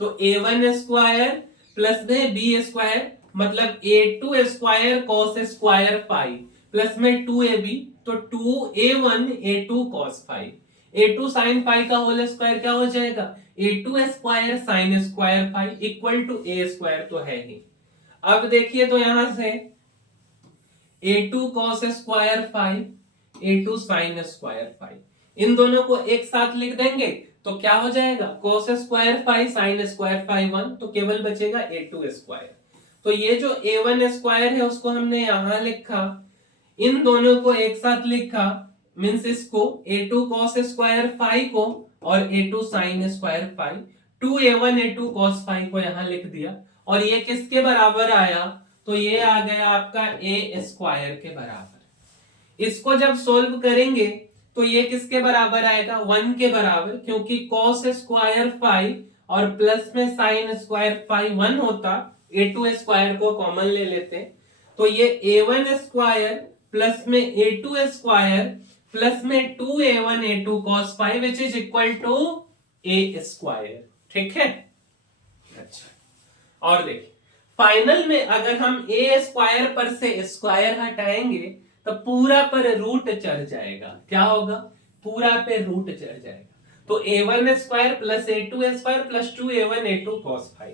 तो a1 स्क्वायर प्लस में बी स्क्वायर मतलब a2 square cos square phi plus में 2ab, तो 2a1 a2 cos phi, a2 sin phi का whole square क्या हो जाएगा, a2 square sin square phi equal to a square तो है ही। अब देखिए तो यहां से a2 cos square phi a2 sin square phi, इन दोनों को एक साथ लिख देंगे तो क्या हो जाएगा, cos square phi sin square phi 1, तो केवल बचेगा a2 स्क्वायर। तो ये जो a1 स्क्वायर है उसको हमने यहां लिखा, इन दोनों को एक साथ लिखा, मींस इसको a2 cos स्क्वायर फाई को और a2 sin square phi, 2a1 a2 cos phi को यहां लिख दिया। और ये किसके बराबर आया, तो ये आ गया आपका a स्क्वायर के बराबर। इसको जब सोल्व करेंगे तो ये किसके बराबर आएगा, 1 के बराबर, क्योंकि cos स्क्वायर फाई और प्लस में sin स्क्वायर फाई 1 होता, a2 स्क्वायर को कॉमन ले लेते, तो ये a1 स्क्वायर प्लस में a2 स्क्वायर प्लस में 2a1 a2 cos phi which is equal to a square. ठीक है, अच्छा। और देखिए फाइनल में अगर हम a स्क्वायर पर से स्क्वायर हटाएंगे तो पूरा पर रूट चढ़ जाएगा, क्या होगा, पूरा पे रूट चढ़ जाएगा। तो a1 square plus a2 square plus 2a1 a2 cos phi.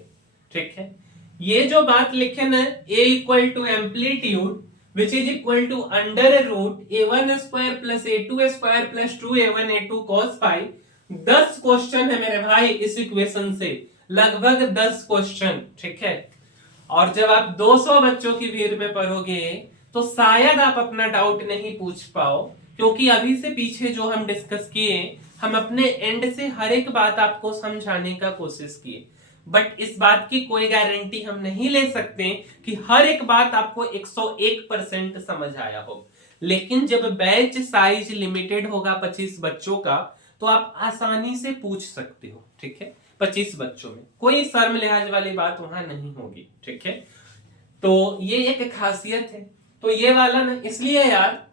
ठीक है, ये जो बात लिखे ना, a equal to amplitude which is equal to under root a1 square plus a2 square plus 2a1 a2 cos phi. 10 question है मेरे भाई इस इक्वेशन से, लगभग 10 क्वेश्चन। ठीक है, और जब आप 200 बच्चों की भीड़ में पढ़ोगे तो शायद आप अपना डाउट नहीं पूछ पाओ, क्योंकि अभी से पीछे जो हम डिस्कस किए, हम अपने एंड से हर एक बात आपको समझाने का कोशिश किए, बट इस बात की कोई गारंटी हम नहीं ले सकते कि हर एक बात आपको 101% समझ आया हो। लेकिन जब बैच साइज लिमिटेड होगा 25 बच्चों का, तो आप आसानी से पूछ सकते हो। ठीक है, 25 बच्चों में कोई शर्म लिहाज वाली बात वहां नहीं होगी। ठीक है, तो ये एक खासियत है। तो ये वाला ना, इसलिए यार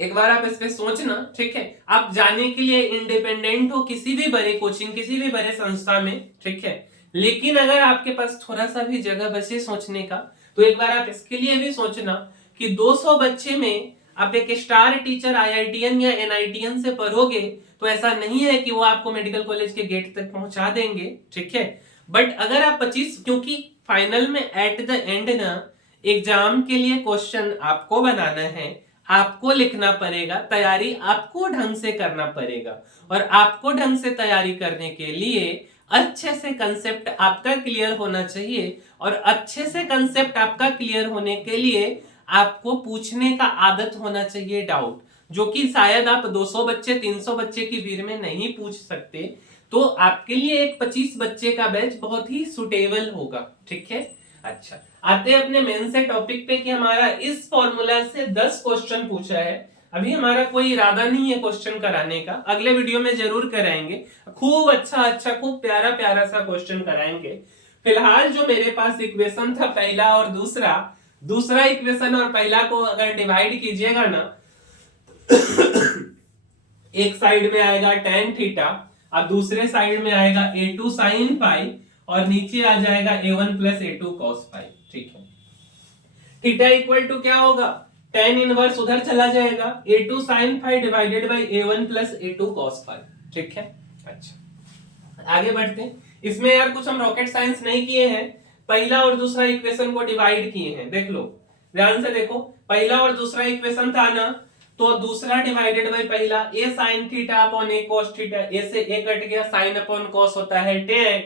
एक बार आप इस पे सोचना। ठीक है, आप जाने के लिए इंडिपेंडेंट हो किसी भी बड़े कोचिंग, किसी भी बड़े संस्था में। ठीक है, लेकिन अगर आपके पास थोड़ा सा भी जगह बचे सोचने का, तो एक बार आप इसके लिए भी सोचना कि 200 बच्चे में आप एक स्टार टीचर IITian या NITian से पढ़ोगे तो ऐसा नहीं है कि वो आपको मेडिकल कॉलेज के गेट तक पहुंचा देंगे। ठीक है, बट अगर आप 25, क्योंकि फाइनल में एट द एंड ना एग्जाम के लिए क्वेश्चन आपको बनाना है, आपको लिखना पड़ेगा, तैयारी आपको ढंग से करना पड़ेगा। और आपको ढंग से तैयारी करने के लिए अच्छे से कंसेप्ट आपका क्लियर होना चाहिए, और अच्छे से कंसेप्ट आपका क्लियर होने के लिए आपको पूछने का आदत होना चाहिए डाउट, जो कि शायद आप 200 बच्चे 300 बच्चे की भीड़ में नहीं पूछ सकते। तो आपके लिए एक 25 बच्चे का बैच बहुत ही सुटेबल होगा। ठीक है, अच्छा, आते हैं अपने मेन से टॉपिक पे कि हमारा इस फॉर्मूला से 10 क्वेश्चन पूछा है। अभी हमारा कोई इरादा नहीं है क्वेश्चन कराने का, अगले वीडियो में जरूर कराएंगे, खूब अच्छा खूब प्यारा प्यारा सा क्वेश्चन कराएंगे। फिलहाल जो मेरे पास इक्वेशन था पहला और दूसरा इक्वेशन और पहला को अगर डिवाइड कीजिएगा ना, एक साइड में आएगा tan थीटा और दूसरे साइड में आएगा a2 sin फाई और नीचे आ जाएगा a1 plus a2 cos phi. ठीक है, थीटा इक्वल टू क्या होगा, tan इनवर्स उधर चला जाएगा, a2 sin phi divided by a1 plus a2 cos phi. ठीक है, अच्छा आगे बढ़ते हैं। इसमें यार कुछ हम रॉकेट साइंस नहीं किए हैं, पहला और दूसरा इक्वेशन को डिवाइड किए हैं। देख लो, ध्यान से देखो, पहला और दूसरा इक्वेशन था ना, तो दूसरा डिवाइडेड बाय पहला, a sin theta upon a cos theta, a से a कट गया, sin अपॉन cos होता है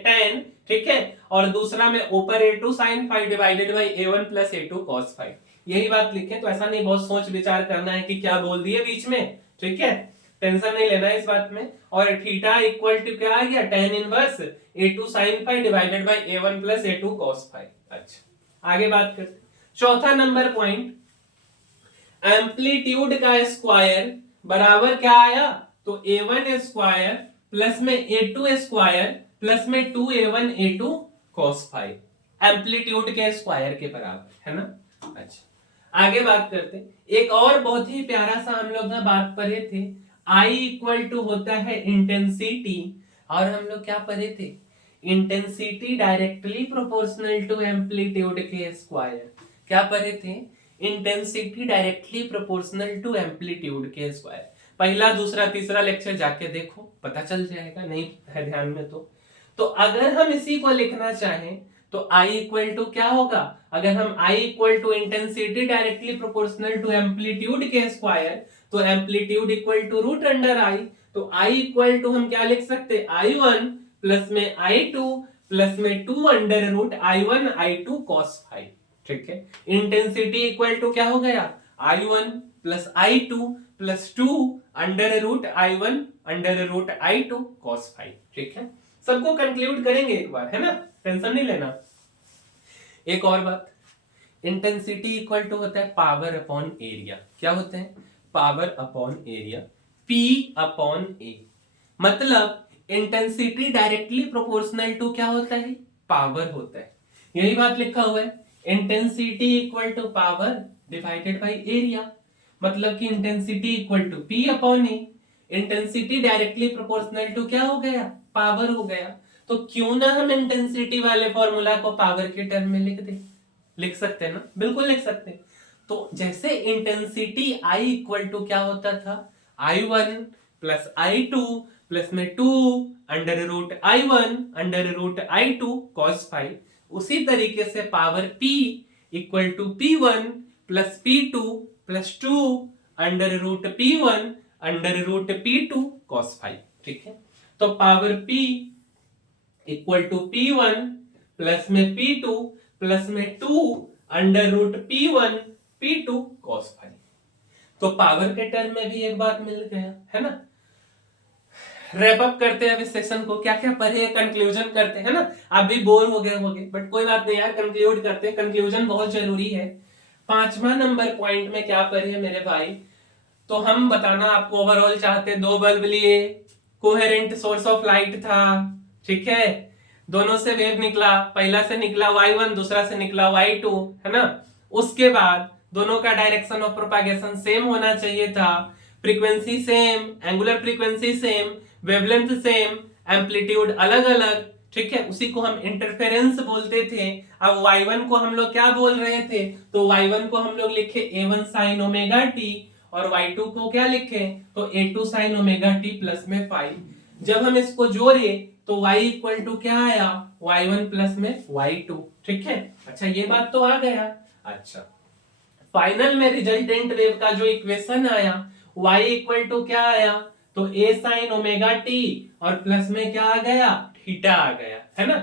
tan। ठीक है, और दूसरा में ऊपर a2 sin phi divided by a1 plus a2 cos phi. यही बात लिखे, तो ऐसा नहीं बहुत सोच विचार करना है कि क्या बोल दिए बीच में। ठीक है, टेंशन नहीं लेना इस बात में। और थीटा इक्वल टू क्या आ गया, tan inverse a2 sin phi divided by a1 plus a2 cos phi. अच्छा आगे बात करते, चौथा नंबर पॉइंट, एम्पलीट्यूड का स्क्वायर बराबर क्या आया, तो a1 स्क्वायर प्लस में a2 स्क्वायर प्लस में 2a1 a2 cos phi, amplitude के स्क्वायर के बराबर है ना। अच्छा आगे बात करते हैं, एक और बहुत ही प्यारा सा हम लोग ना बात पढ़े थे, I इक्वल टू होता है इंटेंसिटी, और हम लोग क्या पढ़े थे, intensity directly proportional to amplitude के स्क्वायर। क्या पढ़े थे, intensity directly proportional to amplitude के स्क्वायर। पहला दूसरा तीसरा लेक्चर जाके देखो, पता चल जाएगा, नहीं है ध्यान में तो अगर हम इसी को लिखना चाहें तो I इक्वल टू क्या होगा, अगर हम I equal to intensity directly proportional to amplitude के स्क्वायर, तो amplitude equal to root under I, तो I इक्वल टू हम क्या लिख सकते, I1 प्लस में I2 प्लस में 2 under root I1 I2 cos phi. ठीक है, इंटेंसिटी इक्वल टू क्या हो गया, I1 plus I2 plus 2 under root I1 under root I2 cos phi. ठीक है, सबको कंक्लूड करेंगे एक बार, है ना, टेंशन नहीं लेना। एक और बात, इंटेंसिटी इक्वल टू होता है पावर अपॉन एरिया। क्या होते हैं, power upon area, P upon A। मतलब इंटेंसिटी डायरेक्टली प्रोपोर्शनल टू क्या होता है, पावर होता है। यही बात लिखा हुआ है, intensity equal to power divided by area, मतलब कि intensity equal to P upon A। Intensity directly proportional to क्या हो गया, पावर हो गया। तो क्यों ना हम इंटेंसिटी वाले फॉर्मूला को पावर के टर्म में लिख दे, लिख सकते हैं ना, बिल्कुल लिख सकते हैं। तो जैसे इंटेंसिटी I इक्वल टू क्या होता था, I1 प्लस I2 प्लस में 2 under root I1 under root I2 cos phi, उसी तरीके से power P equal to P1 plus P2 plus 2 under root P1 under root P2 cos phi. ठीक है, तो power P equal to P1 plus में P2 plus में 2 under root P1 P2 cos phi. तो power के term में भी एक बात मिल गया, है ना। रैप अप करते हैं अब इस सेशन को, क्या क्या पढ़े कंक्लूजन करते हैं ना। आप भी बोर हो गए होंगे, बट कोई बात नहीं यार, कंक्लूड करते हैं, कंक्लूजन बहुत जरूरी है। 5वां नंबर पॉइंट में क्या पढ़े मेरे भाई, तो हम बताना आपको ओवरऑल चाहते, 2 बल्ब लिए, कोहेरेंट सोर्स ऑफ लाइट था। ठीक है, दोनों से वेव निकला, पहला से निकला y1 दूसरा से निकला y2, है ना। उसके बाद दोनों का डायरेक्शन ऑफ प्रोपागेशन सेम होना चाहिए था, frequency same, angular frequency same, wavelength same, amplitude अलग अलग। ठीक है, उसी को हम इंटरफेरेंस बोलते थे। अब y1 को हम लोग क्या बोल रहे थे, तो y1 को हम लोग लिखे a1 sin ओमेगा t, और y2 को क्या लिखे, तो a2 sin omega t plus में फाई। जब हम इसको जोड़े तो y इक्वल टू क्या आया, y1 प्लस में y2। ठीक है, अच्छा ये बात तो आ गया। अच्छा, फाइनल में रिजल्टेंट वेव का जो इक्वेशन आया, y इक्वल टू क्या आया, तो a sin ओमेगा t और प्लस में क्या आ गया, थीटा आ गया, है ना।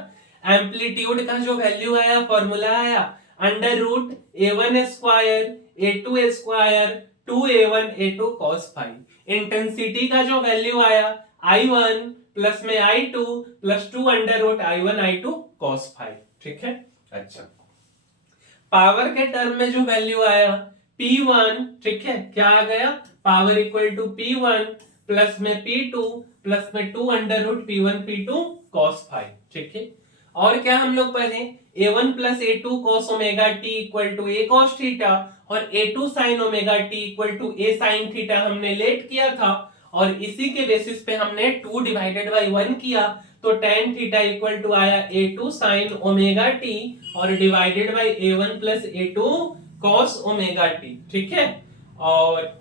एम्पलीट्यूड का जो वैल्यू आया, फॉर्मूला आया under root a1 square a2 square 2a1 a2 cos phi. Intensity का जो वैल्यू आया I1 प्लस में I2 plus 2 under root I1 I2 cos phi. ठीक है, अच्छा पावर के टर्म में जो वैल्यू आया P1, ठीक है, क्या आ गया, power equal to P1 plus में P2 प्लस में 2 under root P1 P2 cos phi, ठीक है। और क्या हम लोग पढ़े, A1 plus A2 cos omega t equal to A cos theta और A2 sin omega t equal to A sin theta हमने लेट किया था, और इसी के बेसिस पे हमने 2 डिवाइडेड बाई 1 किया, तो tan थीटा इक्वल टू आया A2 sin ओमेगा t और divided by A1 plus A2 cos omega t, ठीक है। और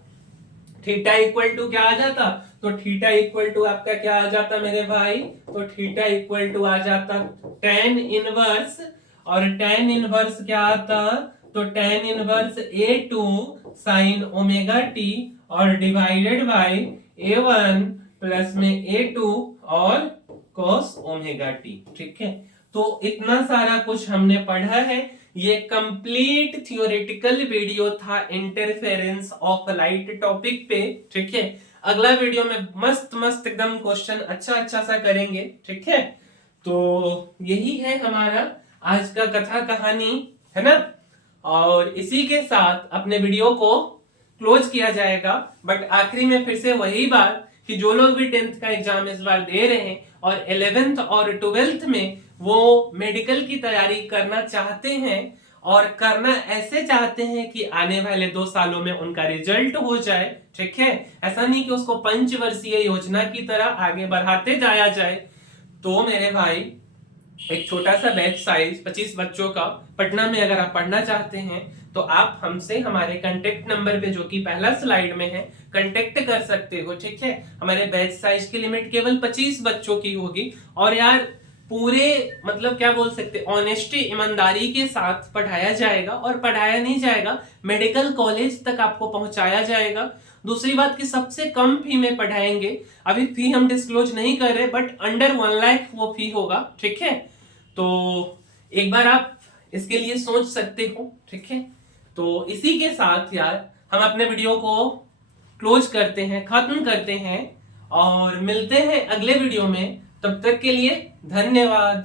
थीटा इक्वल टू क्या आ जाता, तो थीटा इक्वल टू आपका क्या आ जाता मेरे भाई, तो थीटा इक्वल टू आ जाता tan इनवर्स, और tan इनवर्स क्या आता, तो tan inverse A2 sin omega t और डिवाइडेड बाय A1 प्लस में A2 और cos ओमेगा t, ठीक है। तो इतना सारा कुछ हमने पढ़ा है। ये कंप्लीट थियोरेटिकल वीडियो था इंटरफेरेंस ऑफ लाइट टॉपिक पे, ठीक है। अगला वीडियो में मस्त मस्त एकदम क्वेश्चन अच्छा सा करेंगे, ठीक है। तो यही है हमारा आज का कथा कहानी, है ना। और इसी के साथ अपने वीडियो को क्लोज किया जाएगा। बट आखिरी में फिर से वही बात कि जो लोग भी 10th का एग्जाम इस बार दे रहे हैं और 11th और 12th में वो मेडिकल की तैयारी करना चाहते हैं और करना ऐसे चाहते हैं कि आने वाले 2 सालों में उनका रिजल्ट हो जाए, ठीक है। ऐसा नहीं कि उसको पंचवर्षीय योजना की तरह आगे बढ़ाते जाया जाए। तो मेरे भाई एक छोटा सा बैच साइज 25 बच्चों का पटना में अगर आप पढ़ना चाहते हैं तो आप हमसे हमारे कांटेक्ट नंबर पे जो कि पहला स्लाइड में है कांटेक्ट कर सकते हो, ठीक है। हमारे बैच साइज की लिमिट केवल 25 बच्चों की होगी। और यार पूरे मतलब क्या बोल सकते, ऑनेस्टी ईमानदारी के साथ पढ़ाया जाएगा और पढ़ाया नहीं जाएगा, मेडिकल कॉलेज तक आपको पहुंचाया जाएगा। दूसरी बात कि सबसे कम फी में पढ़ाएंगे। अभी फी हम डिस्क्लोज नहीं कर रहे, बट अंडर 1 लाख वो फी होगा, ठीक है। तो एक बार आप इसके लिए सोच सकते हो, ठीक है। तो इसी के साथ यार हम अपने वीडियो को क्लोज करते हैं, खत्म करते हैं और मिलते हैं अगले वीडियो में। तब तक के लिए धन्यवाद।